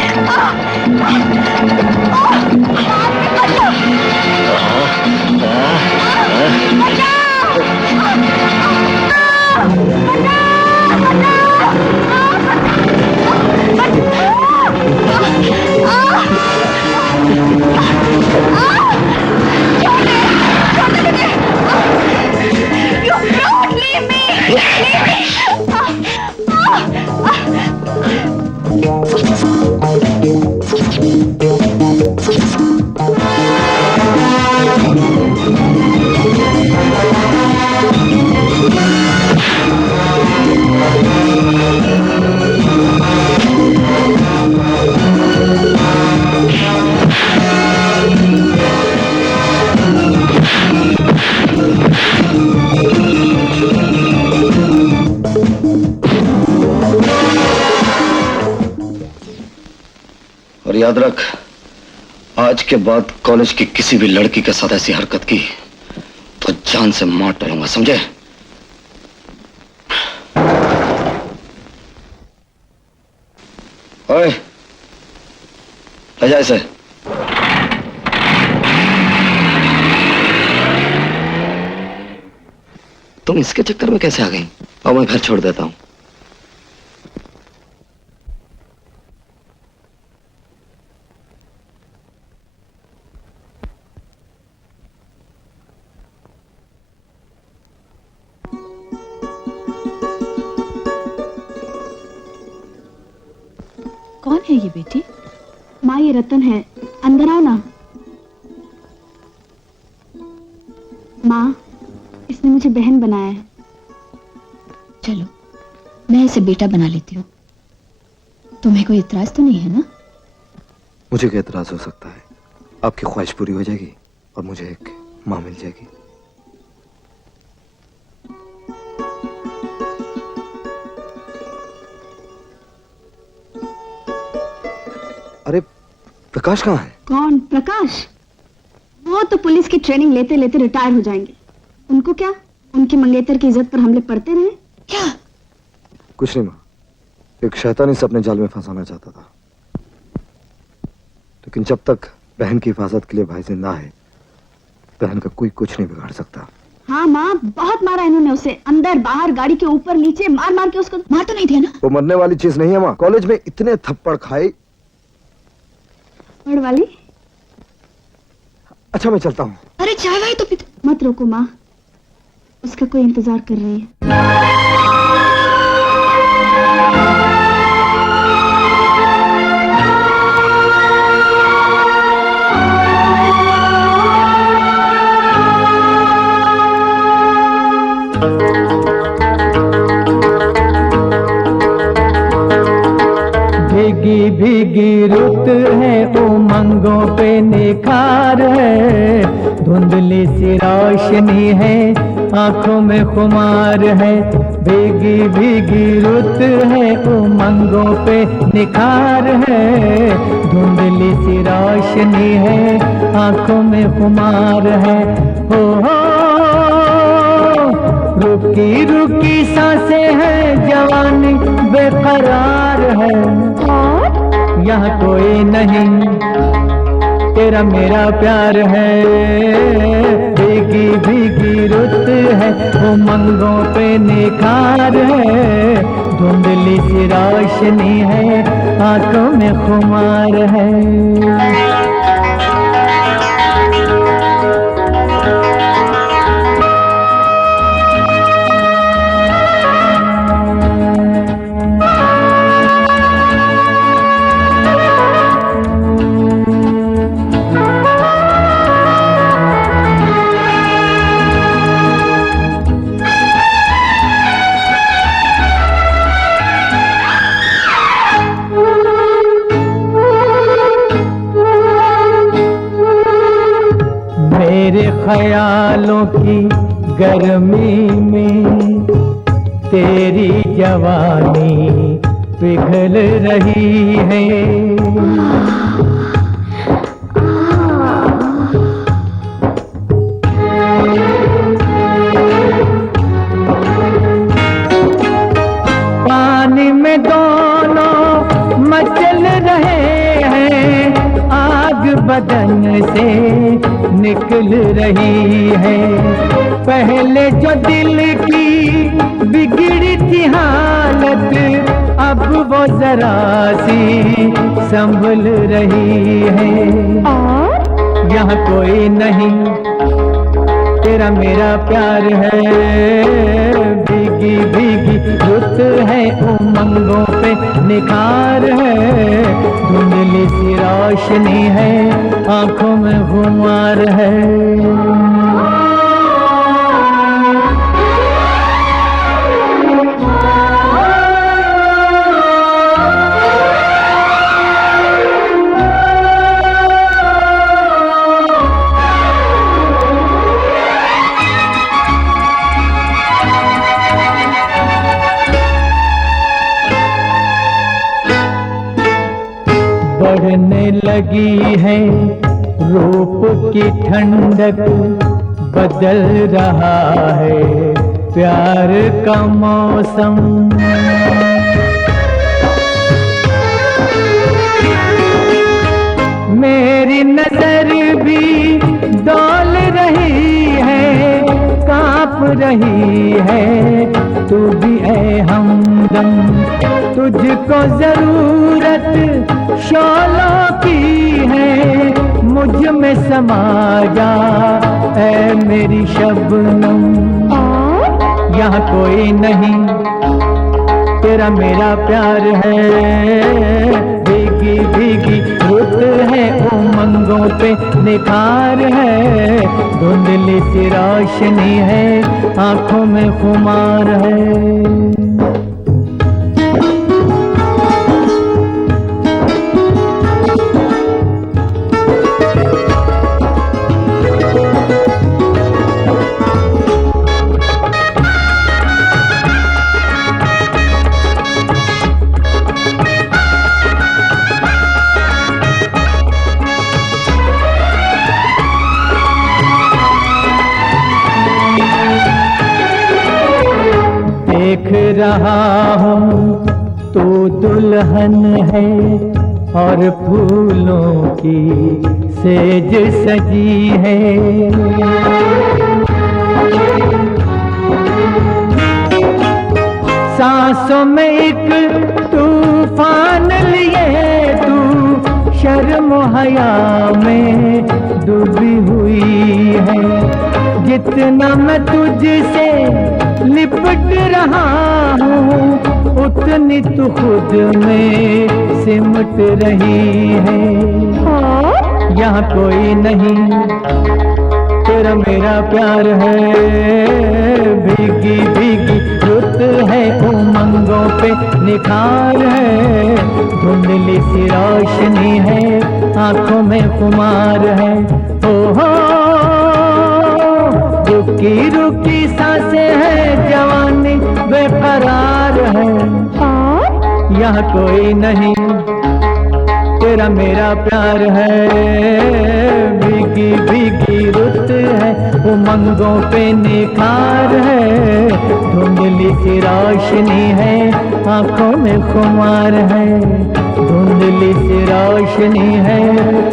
और याद रख, आज के बाद कॉलेज की किसी भी लड़की के साथ ऐसी हरकत की तो जान से मार डालूंगा, समझे? ओए, ले जा इसे। तुम इसके चक्कर में कैसे आ गई? और मैं घर छोड़ देता हूं। कौन है ये बेटी? माँ, ये रतन है, अंदर आओ ना। माँ, इसने मुझे बहन बनाया है। चलो, मैं इसे बेटा बना लेती हूँ। तुम्हें कोई इतराज तो नहीं है ना? मुझे क्या इतराज हो सकता है? आपकी ख्वाहिश पूरी हो जाएगी और मुझे एक माँ मिल जाएगी। अरे प्रकाश कहाँ है? कौन प्रकाश? वो तो पुलिस की ट्रेनिंग लेते लेते रिटायर हो जाएंगे। उनको क्या, उनके मंगेतर की इज्जत पर हमले पड़ते रहे क्या? कुछ नहीं माँ, एक शैतान इसे अपने जाल में फंसाना चाहता था, लेकिन जब तक बहन की हिफाजत के लिए भाई जिंदा है, बहन का कोई कुछ नहीं बिगाड़ सकता। हाँ माँ, बहुत मारा इन्होंने उसे, अंदर बाहर, गाड़ी के ऊपर नीचे, मार मार के उसको। मार तो नहीं दिया ना? वो मरने वाली चीज नहीं है माँ। कॉलेज में इतने थप्पड़ खाए। पड़ वाली? अच्छा मैं चलता हूँ। अरे चाय वाय तो पीते। मत रोको माँ, उसका कोई इंतजार कर रही है। भीगी भीगी रुत है, उमंगों पे निखार है, धुंधली सी रोशनी है, आंखों में खुमार है। भीगी भीगी रुत है, उमंगों पे निखार है, धुंधली सी रोशनी है, आंखों में खुमार है। हो रुकी रुकी सांसें हैं, जवानी बेकरार है। यहाँ कोई नहीं, तेरा मेरा प्यार है। भीगी भीगी रुत है, उमंगों पे निखार है, धुंधली सी रोशनी है, आंखों में खुमार है। मेरे ख्यालों की गर्मी में तेरी जवानी पिघल रही है। पानी में दोनों मचल रहे हैं, आग बदन से निकल रही है। पहले जो दिल की बिगड़ी थी हालत, अब वो जरा सी संभल रही है। यहाँ कोई नहीं, तेरा मेरा प्यार है। भीगी भीगी रुत है, उमंगों पे निखार है, धुंधली सी रोशनी है, आंखों में खुमार है। बढ़ने लगी है रूप की ठंडक, बदल रहा है प्यार का मौसम। मेरी नजर भी डोल रही है, कांप रही है, तू भी ऐ हमदम, तुझको जरूरत शोलों की है, मुझ में समा जा ऐ मेरी शबनम। यहाँ कोई नहीं तेरा मेरा प्यार है, भीगी भीगी रुत है, उमंगों पे निखार है, धुंधली सी रोशनी है, आंखों में खुमार है। देख रहा हूँ तू दुल्हन है, और फूलों की सेज सजी है। सांसों में एक तूफान लिए तू शर्म हया में डूबी हुई है, जितना मैं तुझसे लिपट रहा हूँ, उतनी तू खुद में सिमट रही है। यहाँ कोई नहीं तेरा मेरा प्यार है, भीगी भीगी रुत है, उमंगों पे निखार है, धुंधली सी रोशनी है, आंखों में खुमार है। ओहो रुकी रुकी सांसें है, जवानी बेकरार है, यहाँ कोई नहीं तेरा मेरा प्यार है, भीगी भीगी रुत है, उमंगों पे निखार है, धुंधली सी रोशनी है, आंखों में खुमार है, धुंधली सी रोशनी है,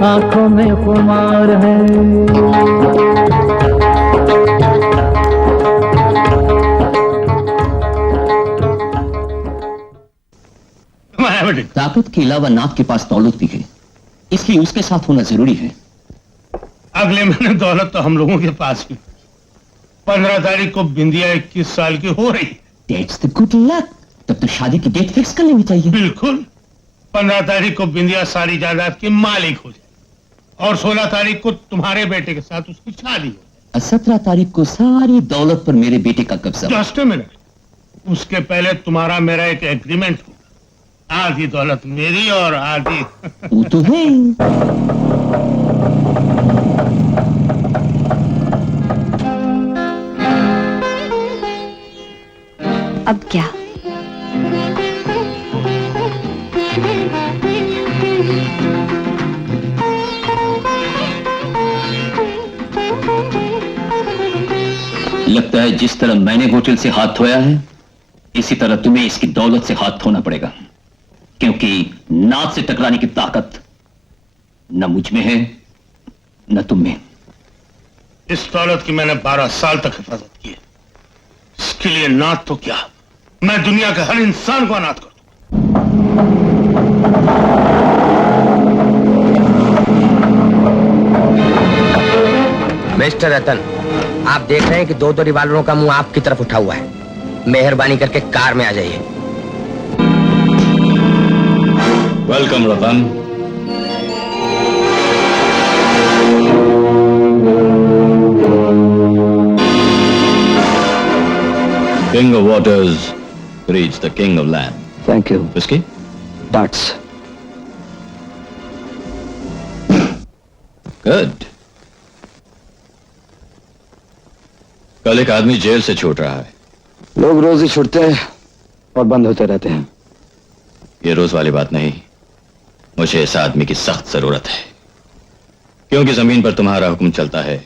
आंखों में खुमार है। ताकत के अलावा नाथ के पास दौलत भी है, इसलिए उसके साथ होना जरूरी है। अगले महीने दौलत तो हम लोगों के पास ही। 15 तारीख को बिंदिया 21 साल की हो रही। That's the good luck। तब तो शादी की डेट फिक्स कर लेनी चाहिए। बिल्कुल। 15 तारीख को बिंदिया सारी जायदाद की मालिक हो जाए, और 16 तारीख को तुम्हारे बेटे के साथ उसकी शादी हो। 17 तारीख को सारी दौलत पर मेरे बेटे का कब्जा। जस्ट अ मिनट, उसके पहले तुम्हारा मेरा एक एग्रीमेंट हो, आधी दौलत मेरी और आधी वो तो है। अब क्या? लगता है जिस तरह मैंने होटल से हाथ धोया है, इसी तरह तुम्हें इसकी दौलत से हाथ धोना पड़ेगा, क्योंकि नाथ से टकराने की ताकत न मुझ में है न तुम में। इस दौलत की मैंने 12 साल तक हिफाजत की है। इसके लिए नाथ तो क्या, मैं दुनिया के हर इंसान को अनाथ कर मिस्टर रतन, आप देख रहे हैं कि दो रिवाल्वरों का मुंह आपकी तरफ उठा हुआ है। मेहरबानी करके कार में आ जाइए। Welcome Ratan. King of waters greets the king of land. Thank you. Whiskey? Darts. Good. कल एक आदमी जेल से छूट रहा है। लोग रोज ही छूटते हैं और बंद होते रहते हैं। ये रोज वाली बात नहीं, मुझे इस आदमी की सख्त जरूरत है, क्योंकि जमीन पर तुम्हारा हुक्म चलता है।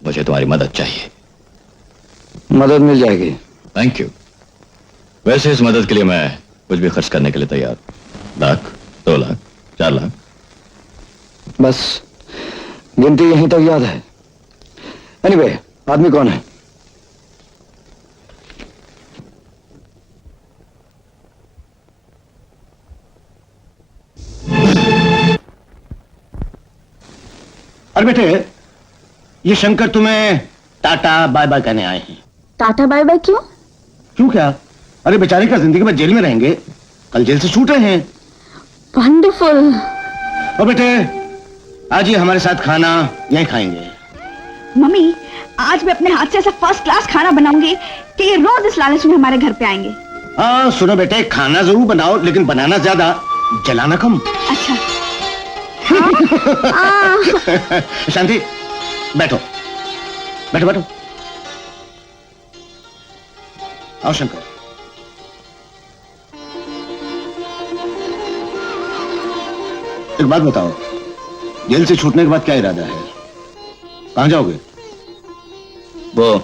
मुझे तुम्हारी मदद चाहिए। मदद मिल जाएगी। Thank you. वैसे इस मदद के लिए मैं कुछ भी खर्च करने के लिए तैयार। 1 लाख, 2 लाख, 4 लाख, बस गिनती यहीं तक याद है। एनीवे, आदमी कौन है? अरे बेटे, ये शंकर तुम्हें टाटा बाय बाय कहने आए हैं। टाटा बाय बाय क्यों? क्यों क्या? अरे बेचारे का जिंदगी में जेल में रहेंगे, कल जेल से छूटे हैं। वंडरफुल। और बेटे, आज ये हमारे साथ खाना यहीं खाएंगे। मम्मी, आज मैं अपने हाथ से ऐसा फर्स्ट क्लास खाना बनाऊंगी कि ये रोज इस लालच में हमारे घर पे आएंगे। हाँ सुनो बेटे, खाना जरूर बनाओ, लेकिन बनाना ज्यादा, जलाना कम। अच्छा। शांति, बैठो बैठो बैठो। आओ शंकर। एक बात बताओ, जेल से छूटने के बाद क्या इरादा है? कहां जाओगे? वो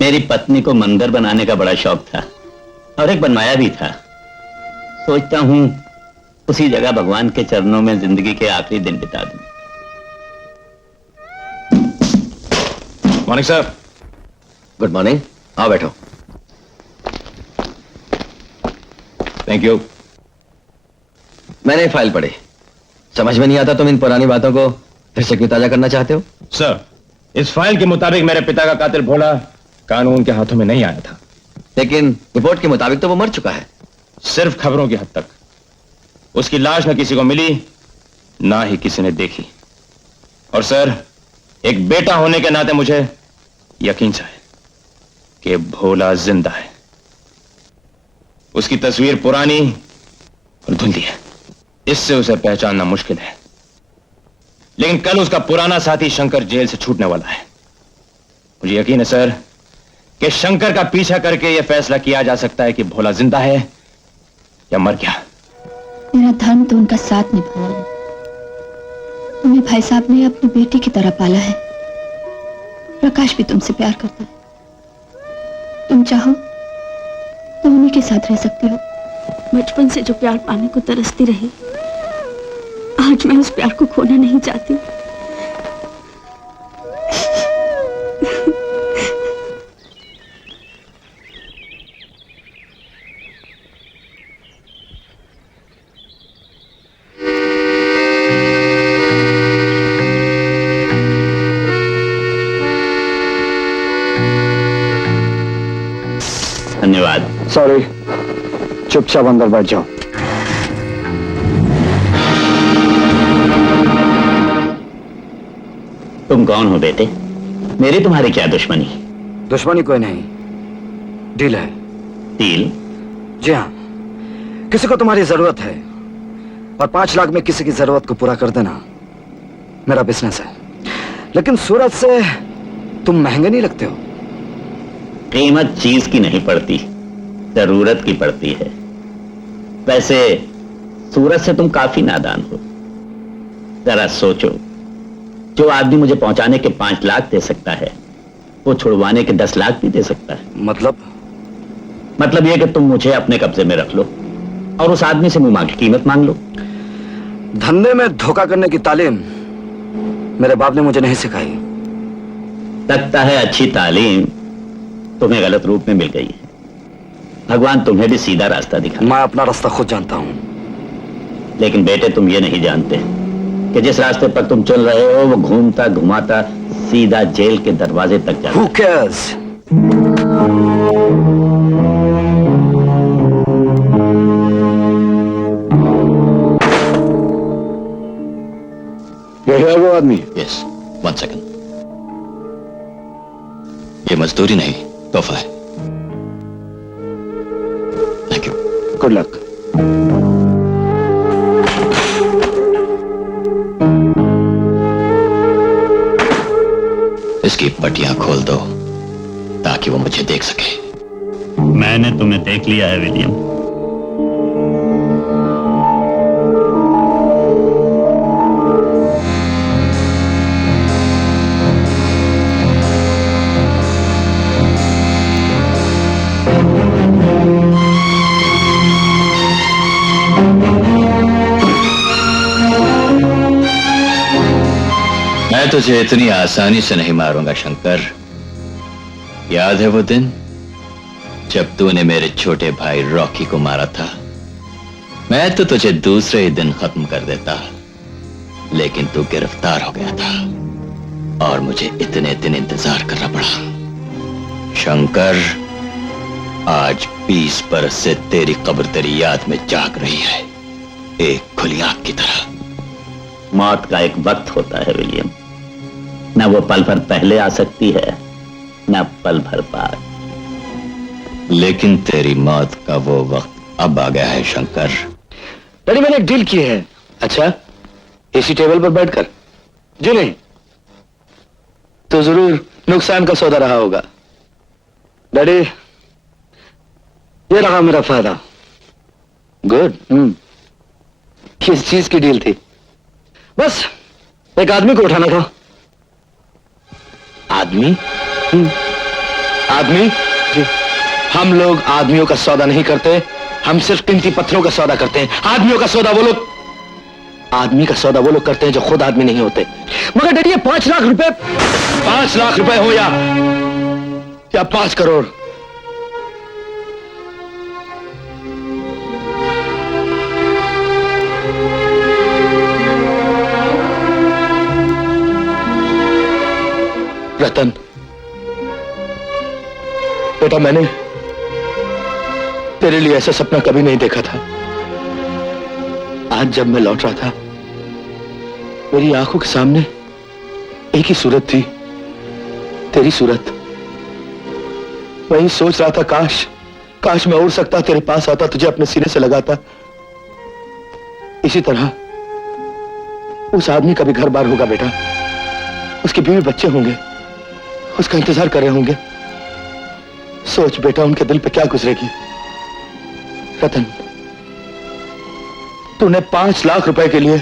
मेरी पत्नी को मंदिर बनाने का बड़ा शौक था और एक बनवाया भी था। सोचता हूं उसी जगह भगवान के चरणों में जिंदगी के आखिरी दिन बिता दूं। Morning sir. Good morning. आओ बैठो। Thank you. मैंने फाइल पढ़ी, समझ में नहीं आता तुम इन पुरानी बातों को फिर से क्यों ताजा करना चाहते हो? सर, इस फाइल के मुताबिक मेरे पिता का कातिल भोला कानून के हाथों में नहीं आया था। लेकिन रिपोर्ट के मुताबिक तो वो मर चुका है। सिर्फ खबरों की हद तक। उसकी लाश न किसी को मिली, ना ही किसी ने देखी। और सर, एक बेटा होने के नाते मुझे यकीन है कि भोला जिंदा है। उसकी तस्वीर पुरानी और धुंधली है, इससे उसे पहचानना मुश्किल है। लेकिन कल उसका पुराना साथी शंकर जेल से छूटने वाला है। मुझे यकीन है सर कि शंकर का पीछा करके यह फैसला किया जा सकता है कि भोला जिंदा है या मर गया। मेरा धर्म तो उनका साथ निभाना है। तुम्हें भाई साहब ने अपनी बेटी की तरह पाला है। प्रकाश भी तुमसे प्यार करता है। तुम चाहो तो उन्हीं के साथ रह सकती हो। बचपन से जो प्यार पाने को तरसती रही, आज मैं उस प्यार को खोना नहीं चाहती। धन्यवाद। सॉरी, चुपचाप अंदर बैठ जाओ। तुम कौन हो बेटे? मेरी तुम्हारी क्या दुश्मनी? दुश्मनी कोई नहीं, डील है। डील? जी हाँ, किसी को तुम्हारी जरूरत है और 5 लाख में किसी की जरूरत को पूरा कर देना मेरा बिजनेस है। लेकिन सूरत से तुम महंगे नहीं लगते हो। कीमत चीज की नहीं पड़ती, जरूरत की पड़ती है। वैसे सूरत से तुम काफी नादान हो। जरा सोचो, जो आदमी मुझे पहुंचाने के 5 लाख दे सकता है, वो छुड़वाने के 10 लाख भी दे सकता है। मतलब यह कि तुम मुझे अपने कब्जे में रख लो और उस आदमी से मुंह मांग की कीमत मांग लो। धंधे में धोखा करने की तालीम मेरे बाप ने मुझे नहीं सिखाई। लगता है अच्छी तालीम तुम्हें गलत रूप में मिल गई है। भगवान तुम्हें भी सीधा रास्ता दिखा। मैं अपना रास्ता खुद जानता हूं। लेकिन बेटे, तुम ये नहीं जानते कि जिस रास्ते पर तुम चल रहे हो वो घूमता घुमाता सीधा जेल के दरवाजे तक जाता है। Who cares? है वो आदमी? Yes, 1 second. ये मजदूरी नहीं, तोहफा है। Thank you. Good luck. इसकी पट्टियां खोल दो ताकि वो मुझे देख सके। मैंने तुम्हें देख लिया है विलियम। मैं तुझे इतनी आसानी से नहीं मारूंगा शंकर। याद है वो दिन जब तूने मेरे छोटे भाई रॉकी को मारा था? मैं तो तुझे दूसरे ही दिन खत्म कर देता, लेकिन तू गिरफ्तार हो गया था और मुझे इतने दिन इंतजार करना पड़ा। शंकर, आज 20 बरस से तेरी कब्र तेरी याद में जाग रही है, एक खुली आग की तरह। मौत का एक वक्त होता है विलियम, न वो पल भर पहले आ सकती है न पल भर बाद। लेकिन तेरी मौत का वो वक्त अब आ गया है शंकर। डैडी, मैंने एक डील की है। अच्छा, इसी टेबल पर बैठकर? जी नहीं, तो जरूर नुकसान का सौदा रहा होगा। डैडी, ये रहा मेरा फायदा। गुड। किस चीज की डील थी? बस एक आदमी को उठाना था। आदमी? आदमी? जी। हम लोग आदमियों का सौदा नहीं करते, हम सिर्फ कीमती पत्थरों का सौदा करते हैं। आदमियों का सौदा वो लोग, आदमी का सौदा वो लोग करते हैं जो खुद आदमी नहीं होते। मगर डैडी, ये 5 लाख रुपए, 5 लाख रुपए हो या 5 करोड़, रतन बेटा, मैंने तेरे लिए ऐसा सपना कभी नहीं देखा था। आज जब मैं लौट रहा था, मेरी आंखों के सामने एक ही सूरत थी, तेरी सूरत। वही सोच रहा था, काश मैं उड़ सकता, तेरे पास आता, तुझे अपने सीने से लगाता। इसी तरह उस आदमी का भी घर बार होगा बेटा, उसके बीवी बच्चे होंगे, उसका इंतजार कर रहे होंगे। सोच बेटा, उनके दिल पे क्या गुजरेगी। रतन, तूने 5 लाख रुपए के लिए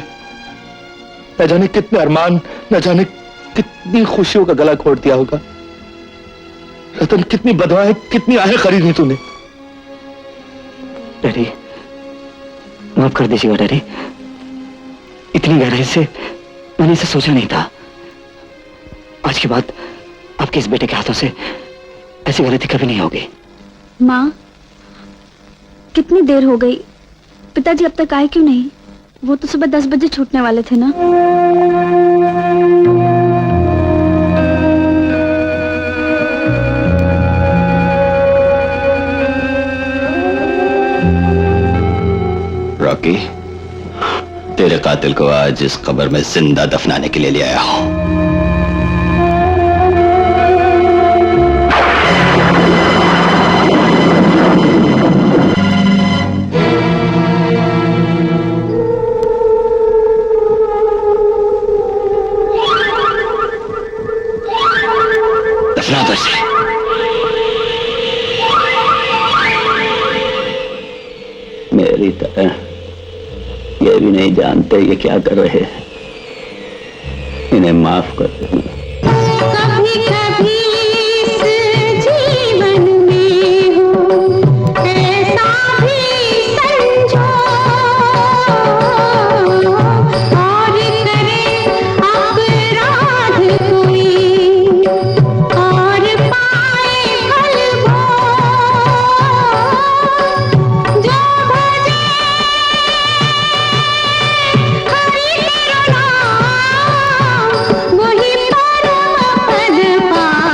न जाने कितने अरमान, न जाने कितनी खुशियों का गला घोट दिया होगा। रतन, कितनी बदवाएं, कितनी आहें खरीदी तूने। डैडी, माफ कर दीजिएगा डैडी, इतनी गहराई से मैंने इसे सोचा नहीं था। आज के बाद आपके इस बेटे के हाथों से ऐसी गलती कभी नहीं होगी। माँ, कितनी देर हो गई, पिताजी अब तक आए क्यों नहीं? वो तो सुबह 10 बजे छूटने वाले थे ना। रॉकी, तेरे कातिल को आज इस कब्र में जिंदा दफनाने के लिए ले आया हूं। मेरी तरह ये भी नहीं जानते ये क्या कर रहे हैं, इन्हें माफ कर देना। कभी कभी इस जीवन में हो ऐसा भी संजो, और करे अपराध कोई और पाए फल वो, जो भजे हरि करुणा वही परम पद पाए।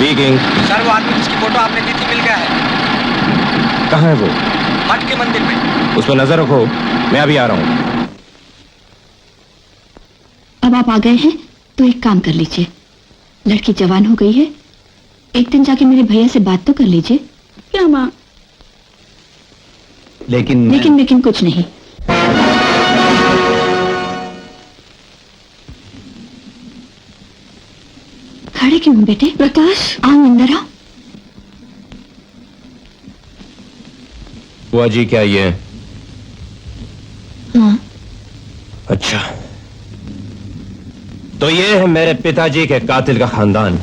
स्पीकिंग। सर वो आदमी जिसकी फोटो आपने दी थी मिल गया है। कहाँ है वो? मठ के मंदिर में। उस पर नजर रखो, मैं अभी आ रहा हूँ। अब आप आ गए हैं तो एक काम कर लीजिए, लड़की जवान हो गई है, एक दिन जाके मेरे भैया से बात तो कर लीजिए। क्या माँ? लेकिन कुछ नहीं। खड़े क्यों हो बेटे? प्रकाश आओ अंदर आओ। बुआ जी क्या ये? हाँ। अच्छा, तो ये है मेरे पिताजी के कातिल का खानदान।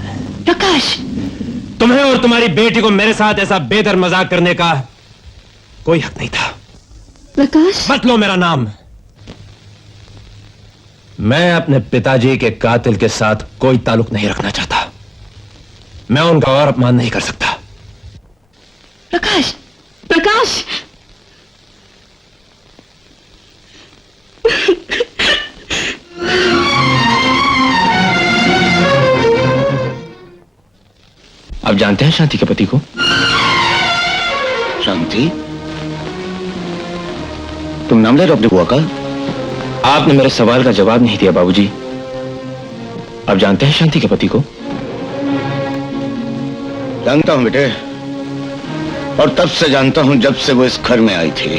प्रकाश, तुम्हें और तुम्हारी बेटी को मेरे साथ ऐसा बेदर मजाक करने का कोई हक नहीं था। प्रकाश मत लो मेरा नाम। मैं अपने पिताजी के कातिल के साथ कोई ताल्लुक नहीं रखना चाहता। मैं उनका और अपमान नहीं कर सकता। प्रकाश, प्रकाश। आप जानते हैं शांति के पति को? शांति? तुम नाम ले रहे हो अपनी बुआ का? आपने मेरे सवाल का जवाब नहीं दिया बाबूजी। आप जानते हैं शांति के पति को? जानता हूं बेटे, और तब से जानता हूं जब से वो इस घर में आई थी।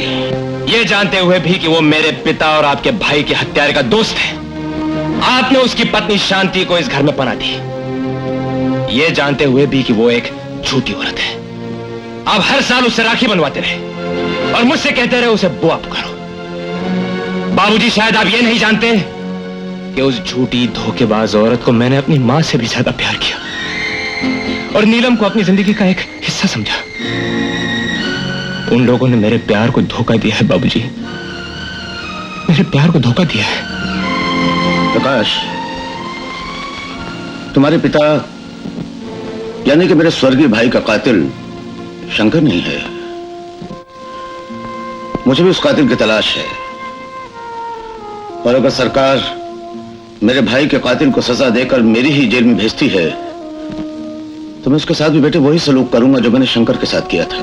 ये जानते हुए भी कि वो मेरे पिता और आपके भाई के हत्यारे का दोस्त है, आपने उसकी पत्नी शांति को इस घर में पनाह दी। ये जानते हुए भी कि वो एक झूठी औरत है। आप हर साल उससे राखी बनवाते रहे और मुझसे कहते रहे उसे बुआ पुकारो। बाबूजी, शायद आप ये नहीं जानते कि उस झूठी धोखेबाज औरत को मैंने अपनी मां से भी ज्यादा प्यार किया और नीलम को अपनी जिंदगी का एक हिस्सा समझा। उन लोगों ने मेरे प्यार को धोखा दिया है बाबूजी, मेरे प्यार को धोखा दिया है। प्रकाश, तुम्हारे पिता यानी कि मेरे स्वर्गीय भाई का कातिल शंकर नहीं है। मुझे भी उस कातिल की तलाश है, और अगर सरकार मेरे भाई के कातिल को सजा देकर मेरी ही जेल में भेजती है तो मैं उसके साथ भी बेटे वही सलूक करूंगा जो मैंने शंकर के साथ किया था।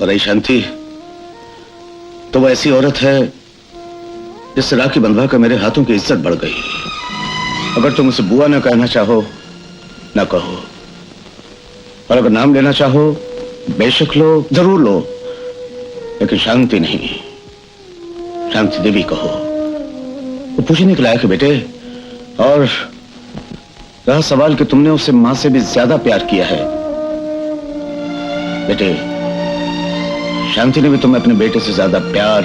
और रही शांति, तो वो ऐसी औरत है जिससे राखी बंधवा कर मेरे हाथों की इज्जत बढ़ गई। अगर तुम उसे बुआ न कहना चाहो ना कहो, और अगर नाम लेना चाहो बेशक लो, जरूर लो, लेकिन शांति नहीं, शांति देवी कहो। वो पूछने के लायक है बेटे। और रहा सवाल कि तुमने उसे मां से भी ज्यादा प्यार किया है, बेटे शांति ने भी तुम्हें अपने बेटे से ज्यादा प्यार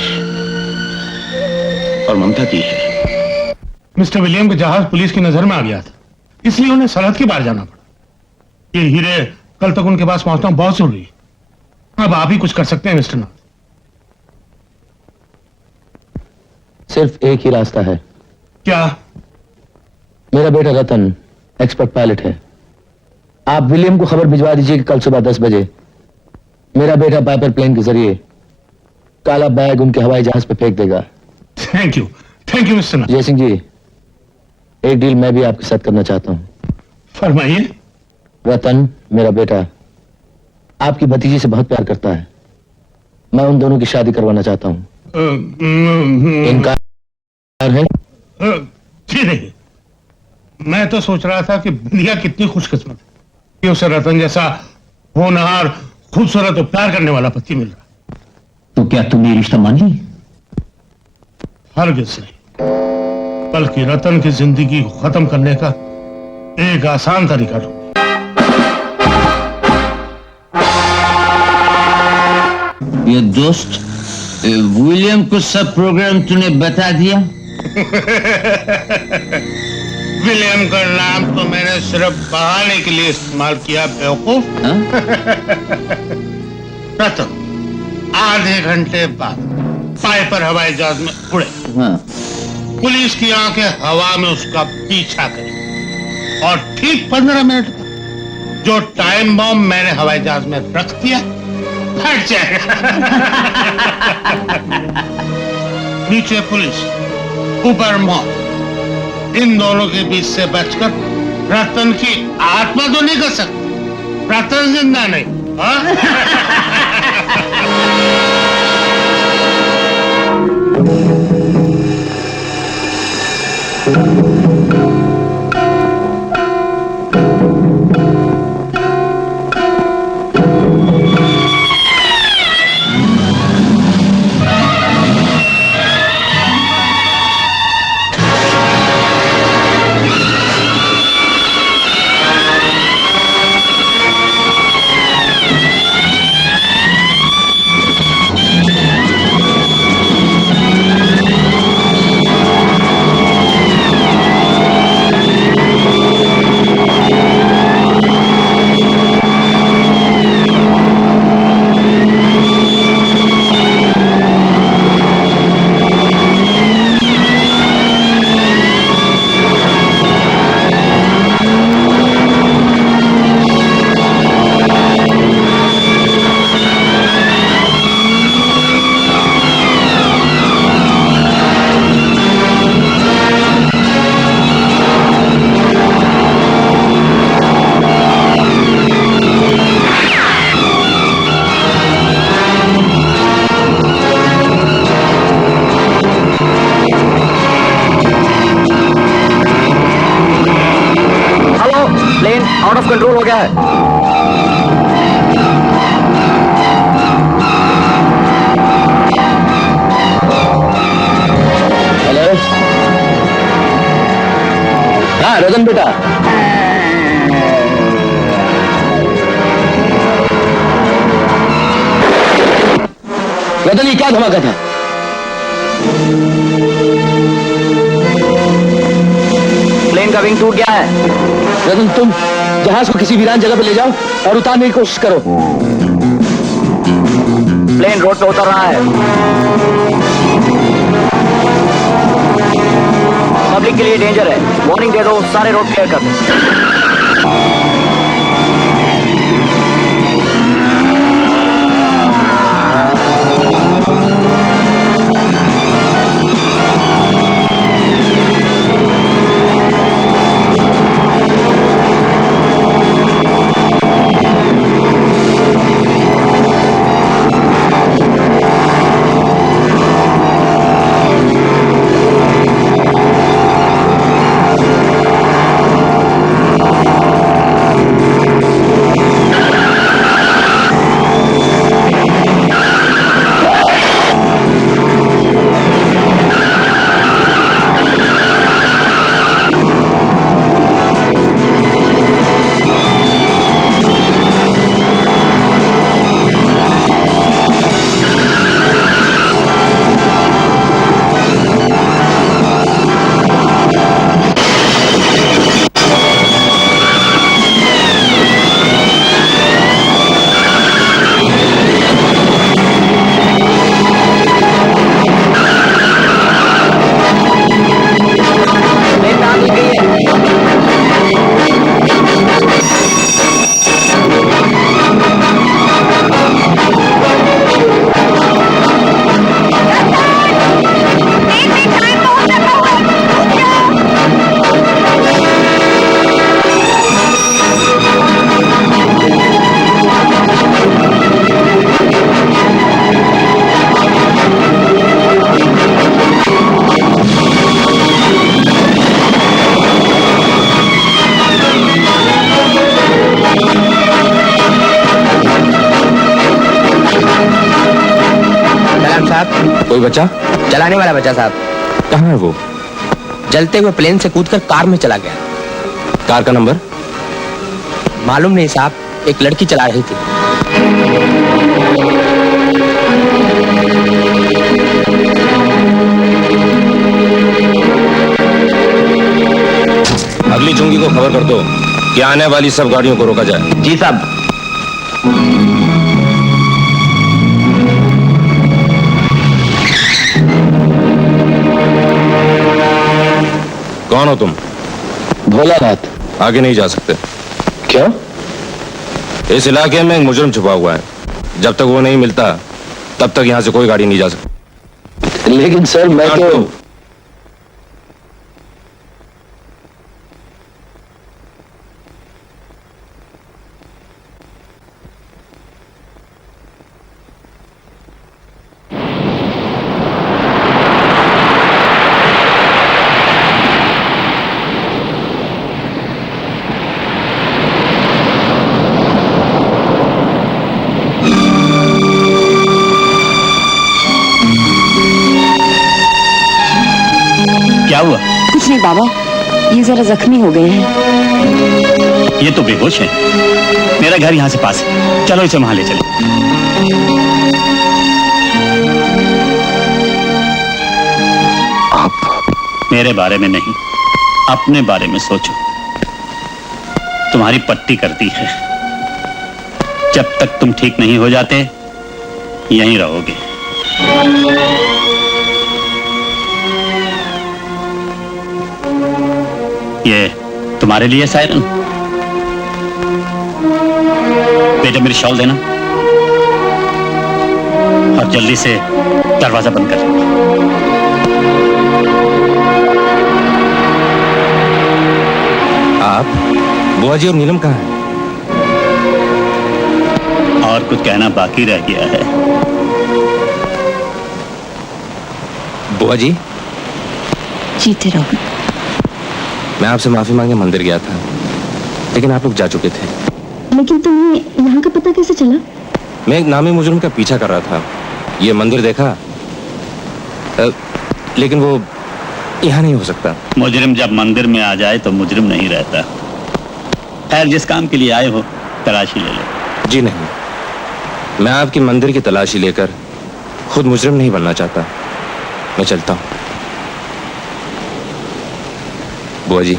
और ममता की है। मिस्टर विलियम का जहाज पुलिस की नजर में आ गया था, इसलिए उन्हें सरहद के बाहर जाना पड़ा। ये हीरे कल तक उनके पास पहुंचना बहुत जरूरी है। अब आप ही कुछ कर सकते हैं मिस्टर नाथ। सिर्फ एक ही रास्ता है। क्या? मेरा बेटा रतन एक्सपर्ट पायलट है। आप विलियम को खबर भिजवा दीजिए कि कल सुबह 10 बजे मेरा बेटा पाइपर प्लेन के जरिए काला बैग उनके हवाई जहाज पे फेंक देगा। थैंक यू मिस्टर नाथ। जय सिंह जी, एक डील मैं भी आपके साथ करना चाहता हूं। फरमाइए। रतन मेरा बेटा आपकी भतीजी से बहुत प्यार करता है। मैं उन दोनों की शादी करवाना चाहता हूं। इनकार है? जी नहीं, मैं तो सोच रहा था कि बिंदिया कितनी खुशकिस्मत है कि उसे रतन जैसा होनहार, खूबसूरत और प्यार करने वाला पति मिल रहा। तो क्या तुमने रिश्ता मान ली? हरगिज़ नहीं, बल्कि रतन की जिंदगी को खत्म करने का एक आसान तरीका ढूंढ। ये दोस्त विलियम को सब प्रोग्राम तूने बता दिया? विलियम का नाम तो मैंने सिर्फ बहाने के लिए इस्तेमाल किया बेवकूफ। रतन आधे घंटे बाद पाइपर हवाई जहाज में उड़े। पुलिस की आंखें हवा में उसका पीछा करी और ठीक 15 मिनट बाद जो टाइम बम मैंने हवाई जहाज में रख दिया फट जाएगा। नीचे पुलिस, ऊपर मौत, इन दोनों के बीच से बचकर रतन की आत्मा तो नहीं कर सकते, रतन जिंदा नहीं। हाँ? आउट ऑफ कंट्रोल हो गया है। हेलो, हाँ रतन बेटा, रतन ये क्या धमाका था? प्लेन का विंग टूट गया है। रतन तुम जहाज को किसी वीरान जगह पे ले जाओ और उतारने की कोशिश करो। प्लेन रोड पे उतर रहा है। पब्लिक के लिए डेंजर है, वार्निंग दे दो, सारे रोड क्लियर कर दो। कोई बच्चा? चलाने वाला बच्चा साहब। कहाँ है वो? जलते हुए प्लेन से कूदकर कार में चला गया। कार का नंबर मालूम नहीं साहब, एक लड़की चला रही थी। अगली चुंगी को खबर कर दो कि आने वाली सब गाड़ियों को रोका जाए। जी साहब। कौन हो तुम? भोलानाथ। आगे नहीं जा सकते। क्यों? इस इलाके में एक मुजरिम छुपा हुआ है, जब तक वो नहीं मिलता तब तक यहां से कोई गाड़ी नहीं जा सकती। लेकिन सर मैं तो क्या हुआ? कुछ नहीं बाबा, ये जरा जख्मी हो गए हैं। ये तो बेहोश है। मेरा घर यहाँ से पास है, चलो इसे वहां ले चले। आप मेरे बारे में नहीं, अपने बारे में सोचो। तुम्हारी पट्टी करती है, जब तक तुम ठीक नहीं हो जाते यहीं रहोगे। ये तुम्हारे लिए सायरन। बेटा मेरी शॉल देना और जल्दी से दरवाजा बंद कर। आप बुआ जी और नीलम कहाँ हैं? और कुछ कहना बाकी रह गया है? बुआ जी, जीते रहो। मैं आपसे माफी मांगे मंदिर गया था, लेकिन आप लोग जा चुके थे। लेकिन तुम्हें यहाँ का पता कैसे चला? मैं एक नामी मुजरिम का पीछा कर रहा था, ये मंदिर देखा, लेकिन वो यहाँ नहीं हो सकता। मुजरिम जब मंदिर में आ जाए तो मुजरिम नहीं रहता। खैर, जिस काम के लिए आए हो तलाशी ले लो। जी नहीं, मैं आपकी मंदिर की तलाशी लेकर खुद मुजरिम नहीं बनना चाहता। मैं चलता हूँ। बुआ जी,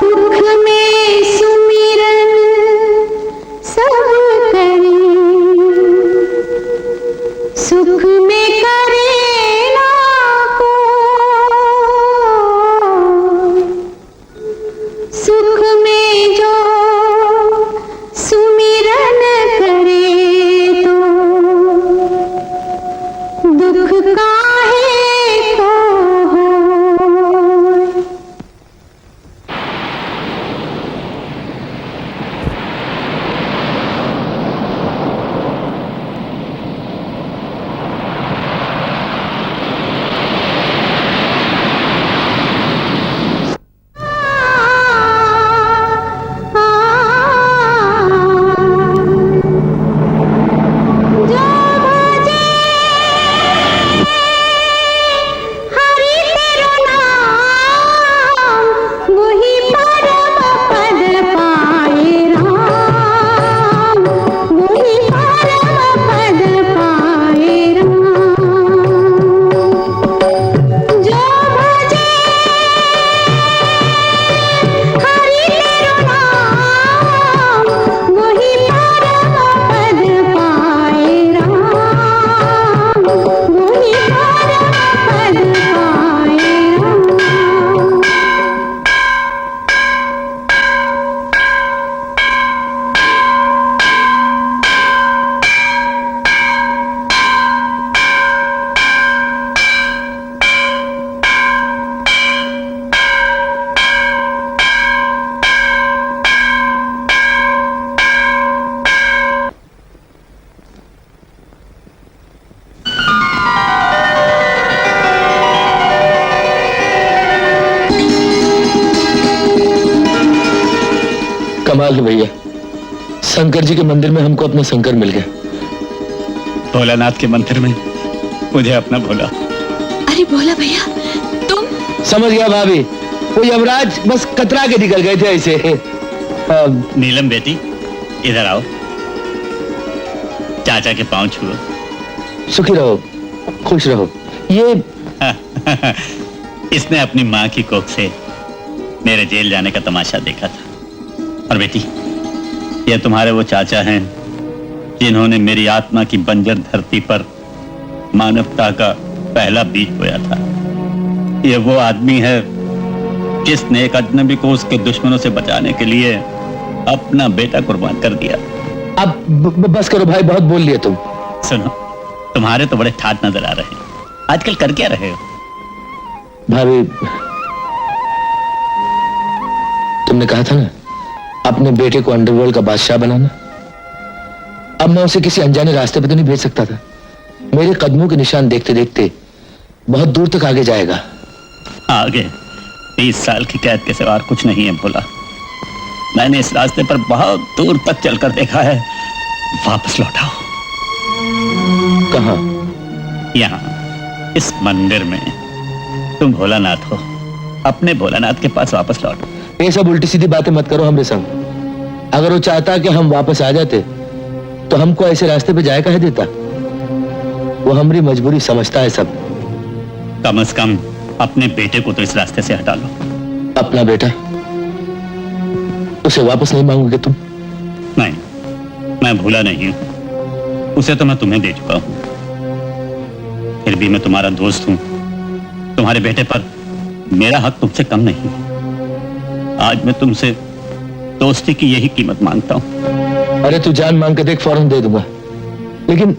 दुख में सुमिरन सब करे, सुख में करेला को, सुख में जो सुमिरन करे तो दुख काहे को होय। कमाल है भैया, शंकर जी के मंदिर में हमको अपना शंकर मिल गया। भोलानाथ के मंदिर में मुझे अपना भोला। अरे भोला भैया, तुम? समझ गया भाभी, वो यमराज बस कतरा के निकल गए थे ऐसे। नीलम बेटी, इधर आओ, चाचा के पांव छुओ। सुखी रहो, खुश रहो। ये इसने अपनी माँ की कोख से मेरे जेल जाने का तमाशा देखा था। और बेटी, ये तुम्हारे वो चाचा हैं जिन्होंने मेरी आत्मा की बंजर धरती पर मानवता का पहला बीज बोया था। ये वो आदमी है जिसने एक अजनबी को उसके दुश्मनों से बचाने के लिए अपना बेटा कुर्बान कर दिया। अब बस करो भाई, बहुत बोल लिए तुम। सुनो, तुम्हारे तो बड़े ठाट नजर आ रहे हैं। आजकल कर क्या रहे हो? भाभी, तुमने कहा था ना अपने बेटे को अंडरवर्ल्ड का बादशाह बनाना। अब मैं उसे किसी अनजाने रास्ते पे तो नहीं भेज सकता था। मेरे कदमों के निशान देखते देखते बहुत दूर तक आगे जाएगा। आगे 20 साल की कैद के सिवा कुछ नहीं है भोला। मैंने इस रास्ते पर बहुत दूर तक चलकर देखा है। वापस लौटाओ। कहाँ? यहाँ इस मंदिर में। तुम भोलानाथ हो, अपने भोलानाथ के पास वापस लौटो। ये सब उल्टी सीधी बातें मत करो हमरे संग। अगर वो चाहता कि हम वापस आ जाते तो हमको ऐसे रास्ते पे जाए कह देता। वो हमारी मजबूरी समझता है सब। कम से कम अपने बेटे को तो इस रास्ते से हटा लो। अपना बेटा? उसे वापस नहीं मांगोगे तुम? नहीं, मैं भूला नहीं हूं। उसे तो मैं तुम्हें दे चुका हूं। फिर भी मैं तुम्हारा दोस्त हूं। तुम्हारे बेटे पर मेरा हक तुमसे कम नहीं। आज मैं तुमसे दोस्ती की यही कीमत मांगता हूं। अरे तू जान मांग के देख, फौरन दे दूंगा। लेकिन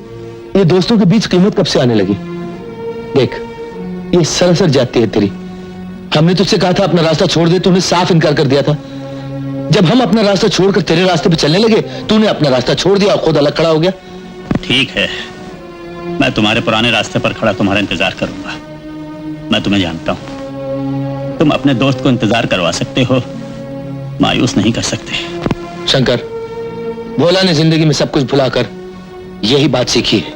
ये दोस्तों के बीच कीमत कब से आने लगी? देख, ये सरासर जाती है तेरी। हमने तुझसे कहा था अपना रास्ता छोड़ दे, तूने साफ इनकार कर दिया था। जब हम अपना रास्ता छोड़कर तेरे रास्ते पे चलने लगे, तूने अपना रास्ता छोड़ दिया और खुद अलग खड़ा हो गया। ठीक है, मैं तुम्हारे पुराने रास्ते पर खड़ा तुम्हारा इंतजार करूंगा। मैं तुम्हें जानता हूं। तुम अपने दोस्त को इंतजार करवा सकते हो, मायूस नहीं कर सकते। शंकर, भोला ने जिंदगी में सब कुछ भुलाकर यही बात सीखी है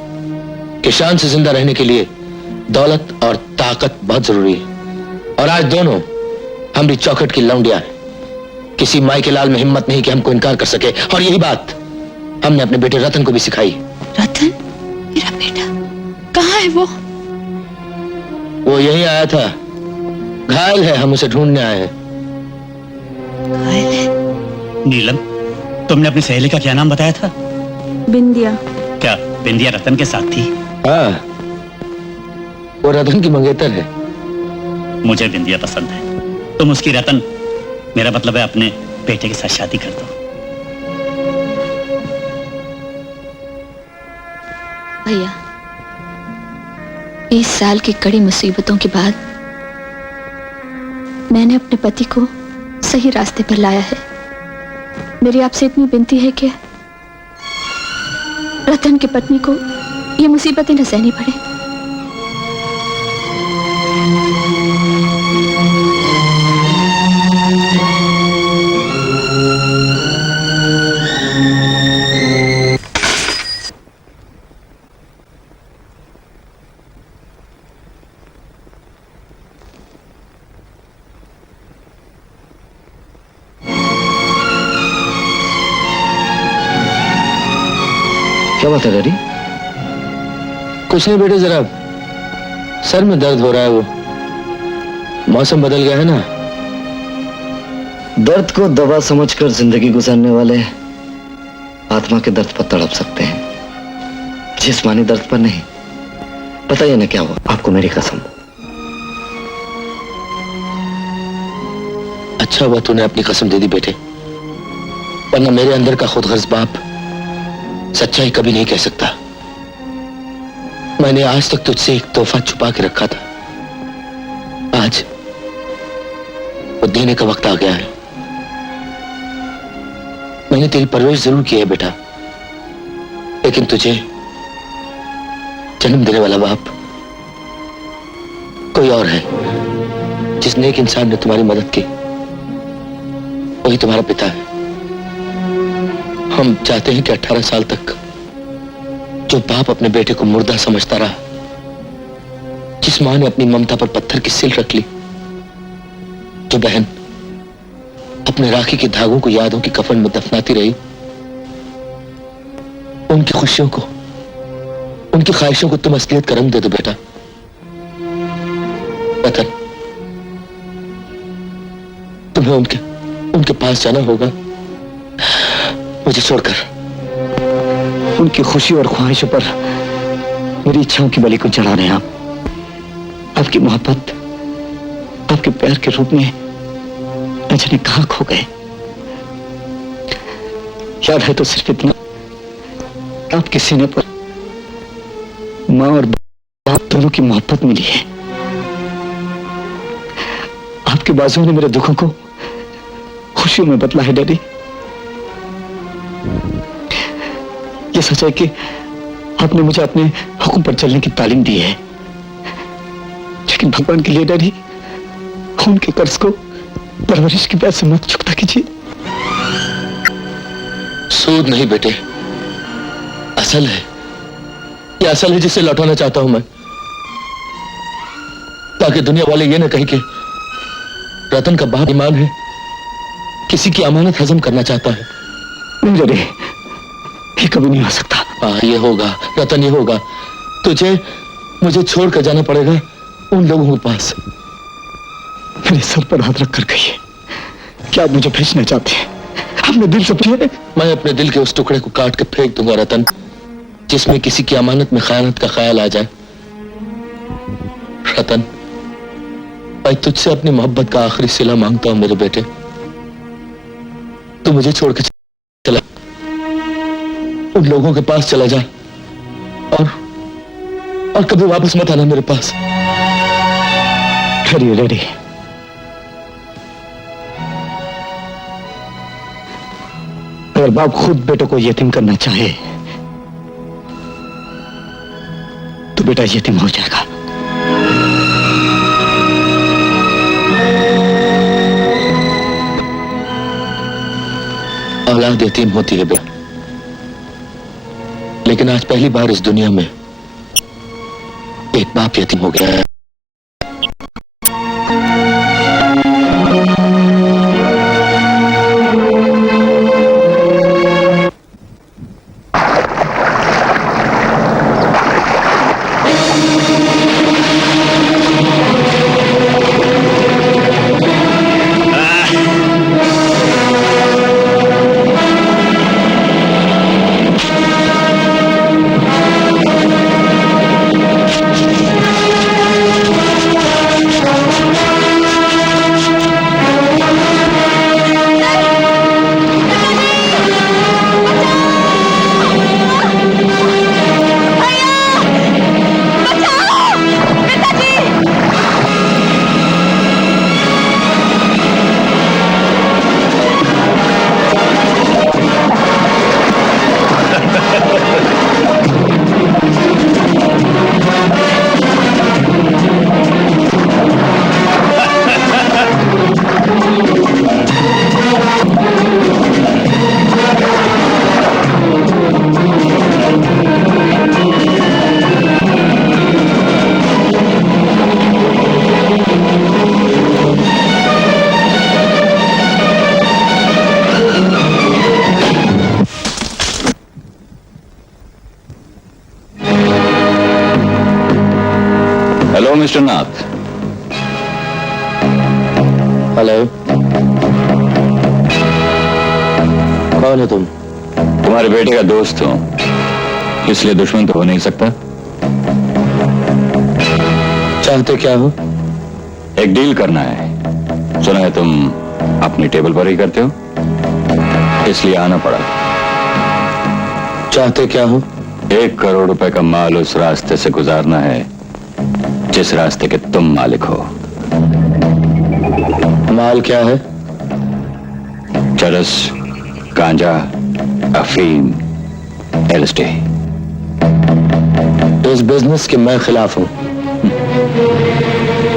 कि शान से जिंदा रहने के लिए दौलत और ताकत बहुत जरूरी है। और आज दोनों हमारी चौखट की लौंडियां हैं। किसी माई के लाल में हिम्मत नहीं कि हमको इनकार कर सके। और यही बात हमने अपने बेटे रतन को भी सिखाई। रतन? मेरा बेटा कहाँ है वो? वो यही आया था, घायल है, हम उसे ढूंढने आए हैं। घायल है? नीलम, तुमने अपनी सहेली का क्या नाम बताया था? बिंदिया। क्या बिंदिया रतन के साथ थी? हाँ, वो रतन की मंगेतर है। मुझे बिंदिया पसंद है। तुम उसकी रतन, मेरा मतलब है अपने बेटे के साथ शादी कर दो। भैया, 20 साल की कड़ी मुसीबतों के बाद मैंने अपने पति को सही रास्ते पर लाया है। मेरी आपसे इतनी विनती है कि रतन की पत्नी को ये मुसीबतें न सहनी पड़े। क्या बात है डैडी? कुछ नहीं बेटे, जरा सर में दर्द हो रहा है। वो मौसम बदल गया है ना। दर्द को दवा समझकर जिंदगी गुजारने वाले आत्मा के दर्द पर तड़प सकते हैं, जिस्मानी दर्द पर नहीं। बताइए ना क्या हुआ आपको, मेरी कसम। अच्छा हुआ तूने अपनी कसम दे दी बेटे, वरना मेरे अंदर का खुदगर्ज बाप सच्चाई कभी नहीं कह सकता। मैंने आज तक तुझसे एक तोहफा छुपा के रखा था। आज वो देने का वक्त आ गया है। मैंने तेरी परवरिश जरूर की है बेटा, लेकिन तुझे जन्म देने वाला बाप कोई और है। जिस नेक इंसान ने तुम्हारी मदद की वही तुम्हारा पिता है। हम चाहते हैं कि 18 साल तक जो बाप अपने बेटे को मुर्दा समझता रहा, जिस मां ने अपनी ममता पर पत्थर की सिल रख ली, जो बहन अपने राखी के धागों को यादों की कफन में दफनाती रही, उनकी खुशियों को, उनकी ख्वाहिशों को तुम असलियत का रंग दे दो बेटा। रतन, तुम्हें उनके पास जाना होगा, मुझे छोड़कर। उनकी खुशी और ख्वाहिशों पर मेरी इच्छाओं की बलि को चढ़ा रहे हैं आप। आपकी मोहब्बत, आपके प्यार के रूप में न जाने कहां खो गए। याद है तो सिर्फ इतना, आपके सीने पर मां और बाप दोनों की मोहब्बत मिली है। आपके बाजुओं ने मेरे दुखों को खुशियों में बदला है डैडी। ये सच है कि आपने मुझे अपने हुक्म पर चलने की तालीम दी है, लेकिन भगवान के लिए डैडी, उनके कर्ज को परवरिश की ब्याज से मत चुकता कीजिए। सूद नहीं बेटे, असल है। ये असल है जिसे लौटाना चाहता हूं मैं, ताकि दुनिया वाले ये न कहें कि रतन का बाप ईमान है, किसी की अमानत हजम करना चाहता है। नहीं रे, ये कभी नहीं हो सकता। हाँ, ये होगा रतन, ये होगा। तुझे मुझे छोड़कर जाना पड़ेगा उन लोगों के पास। मेरे सर पर हाथ रख कर कहिए, क्या आप मुझे भेजना चाहते हैं? अपने दिल से पूछिए। मैं अपने दिल के उस टुकड़े को काट के फेंक दूंगा रतन, जिसमें किसी की अमानत में खयानत का ख्याल आ जाए। रतन, मैं तुझसे अपनी मोहब्बत का आखिरी सिला मांगता हूं मेरे बेटे। तू मुझे छोड़ के चला, उन लोगों के पास चला जा और कभी वापस मत आना मेरे पास। डैडी डैडी, अगर बाप खुद बेटे को यतीम करना चाहे तो बेटा यतीम हो जाएगा। औलाद यतीम होती है बेटा, लेकिन आज पहली बार इस दुनिया में एक बाप यतीम हो गया है। हेलो मिस्टर नाथ। हेलो, कौन है तुम? तुम्हारे बेटे का दोस्त हूं, इसलिए दुश्मन तो हो नहीं सकता। चाहते क्या हो? एक डील करना है। सुना है तुम अपनी टेबल पर ही करते हो, इसलिए आना पड़ा। चाहते क्या हो? 1 करोड़ रुपए का माल उस रास्ते से गुजारना है जिस रास्ते के तुम मालिक हो। माल क्या है? चरस, गांजा, अफीम, एलएसडी। इस बिजनेस के मैं खिलाफ हूं।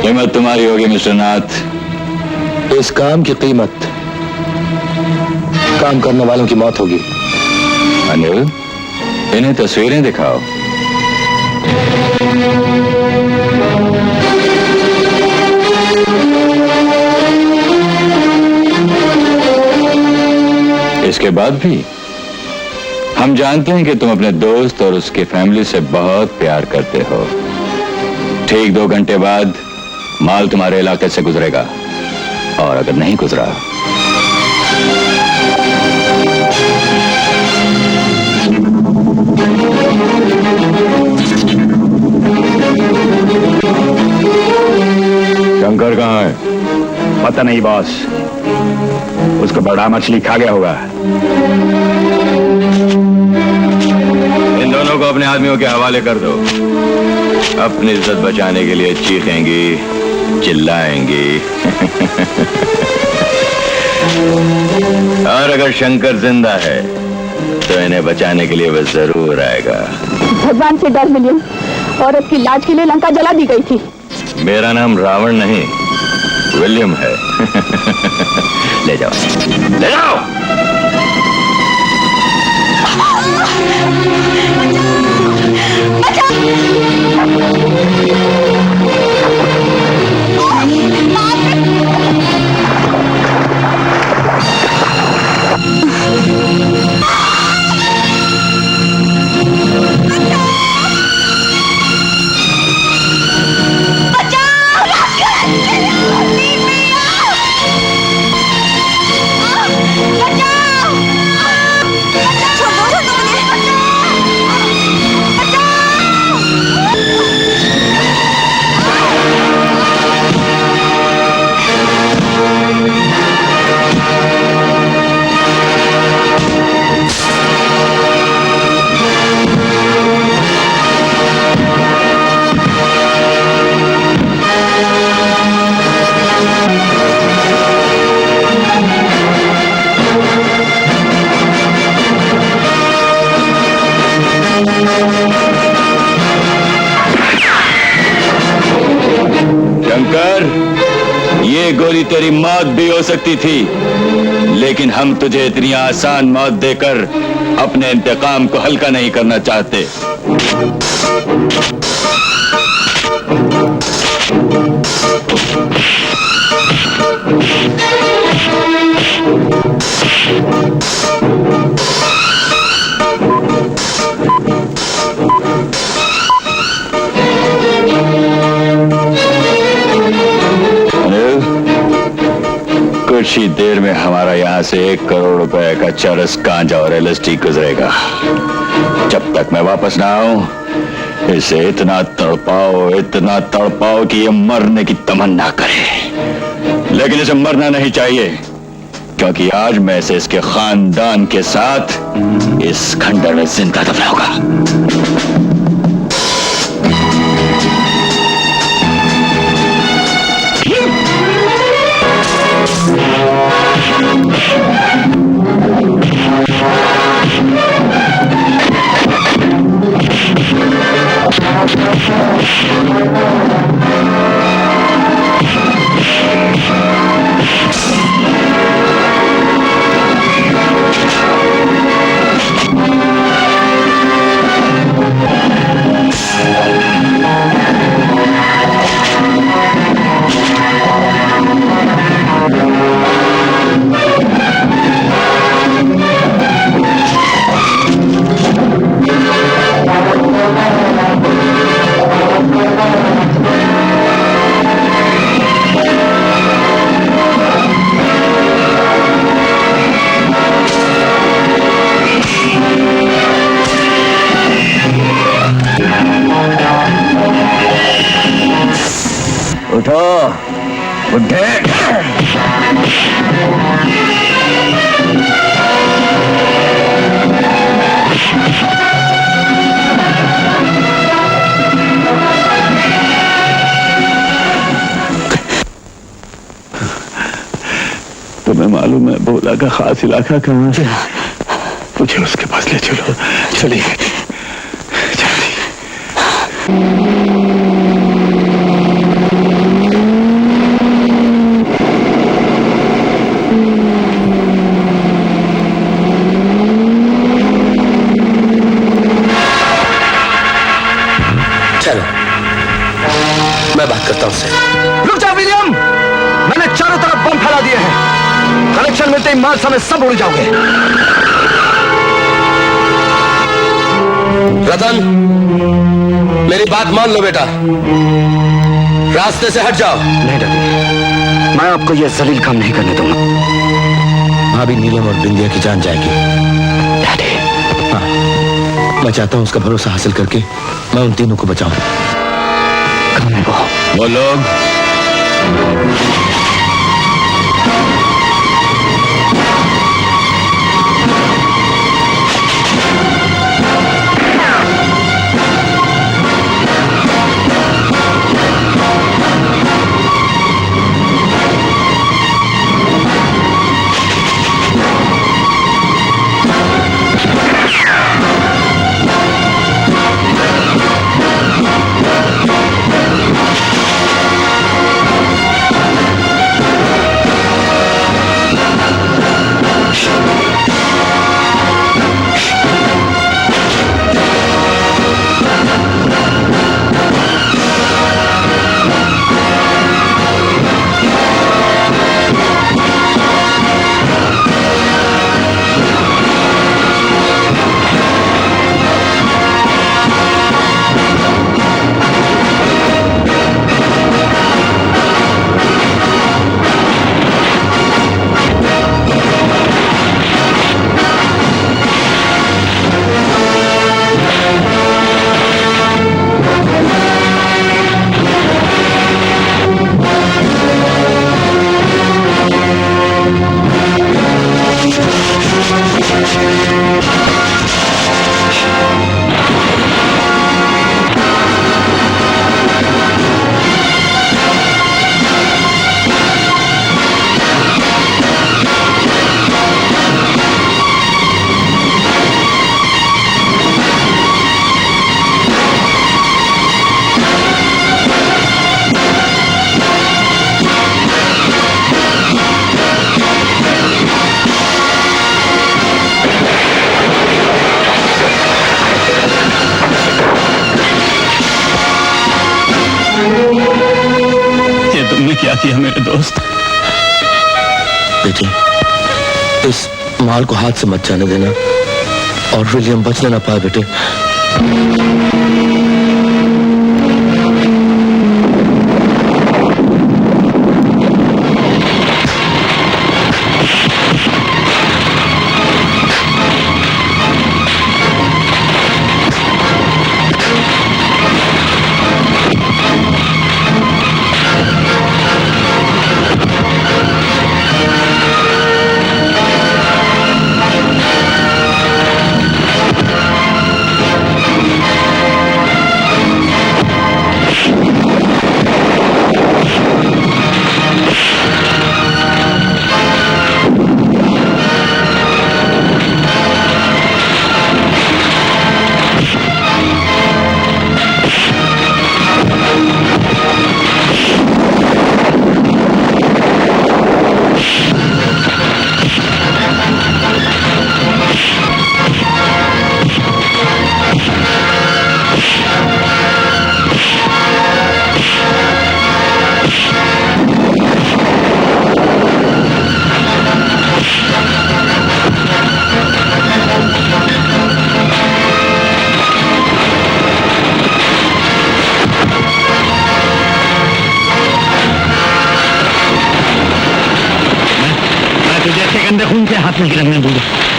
कीमत तुम्हारी होगी मिस्टर नाथ। इस काम की कीमत काम करने वालों की मौत होगी। अनिल, इन्हें तस्वीरें दिखाओ। इसके बाद भी हम जानते हैं कि तुम अपने दोस्त और उसकी फैमिली से बहुत प्यार करते हो। ठीक 2 घंटे बाद माल तुम्हारे इलाके से गुजरेगा, और अगर नहीं गुजरा शंकर कहाँ है? पता नहीं बॉस, उसको बड़ा मछली खा गया होगा। इन दोनों को अपने आदमियों के हवाले कर दो। अपनी इज्जत बचाने के लिए चीखेंगी, चिल्लाएंगी। और अगर शंकर जिंदा है तो इन्हें बचाने के लिए वह जरूर आएगा। भगवान से डर विलियम, औरत की लाज के लिए लंका जला दी गई थी। मेरा नाम रावण नहीं, विलियम है। ले जाओ, ले जाओ। शंकर, ये गोली तेरी मौत भी हो सकती थी, लेकिन हम तुझे इतनी आसान मौत देकर अपने इंतकाम को हल्का नहीं करना चाहते। कुछ ही देर में हमारा यहाँ से 1 करोड़ रुपए का चरस, गांजा और LSD गुजरेगा। जब तक मैं वापस ना आऊं, इसे इतना तड़पाओ कि ये मरने की तमन्ना करे। लेकिन इसे मरना नहीं चाहिए, क्योंकि आज मैं इसे इसके खानदान के साथ इस खंडर में जिंदा दफनाऊंगा। उठो, बुड्ढे। तुम्हें मालूम है भोला का खास इलाका कहाँ है? मुझे उसके पास ले चलो। चलिए। चलो, मैं बात करता हूं उससे। रुक जा विलियम, मैंने चारों तरफ बम फैला दिए हैं। कनेक्शन मिलते ही माल समेत सब उड़ जाओगे। रतन, मेरी बात मान लो बेटा, रास्ते से हट जाओ। नहीं डैडी, मैं आपको यह जलील काम नहीं करने दूंगा। भाभी नीलम और बिंदिया की जान जाएगी। डैडी, हाँ, मैं चाहता हूं उसका भरोसा हासिल करके मैं उन तीनों को बचाऊं। कौन है वो लोग? किया मेरे दोस्त। बेटी, इस माल को हाथ से मत जाने देना और विलियम बचने ना पाए बेटे। तुझे गंदे खून से हाथ में गिरने दूंगा।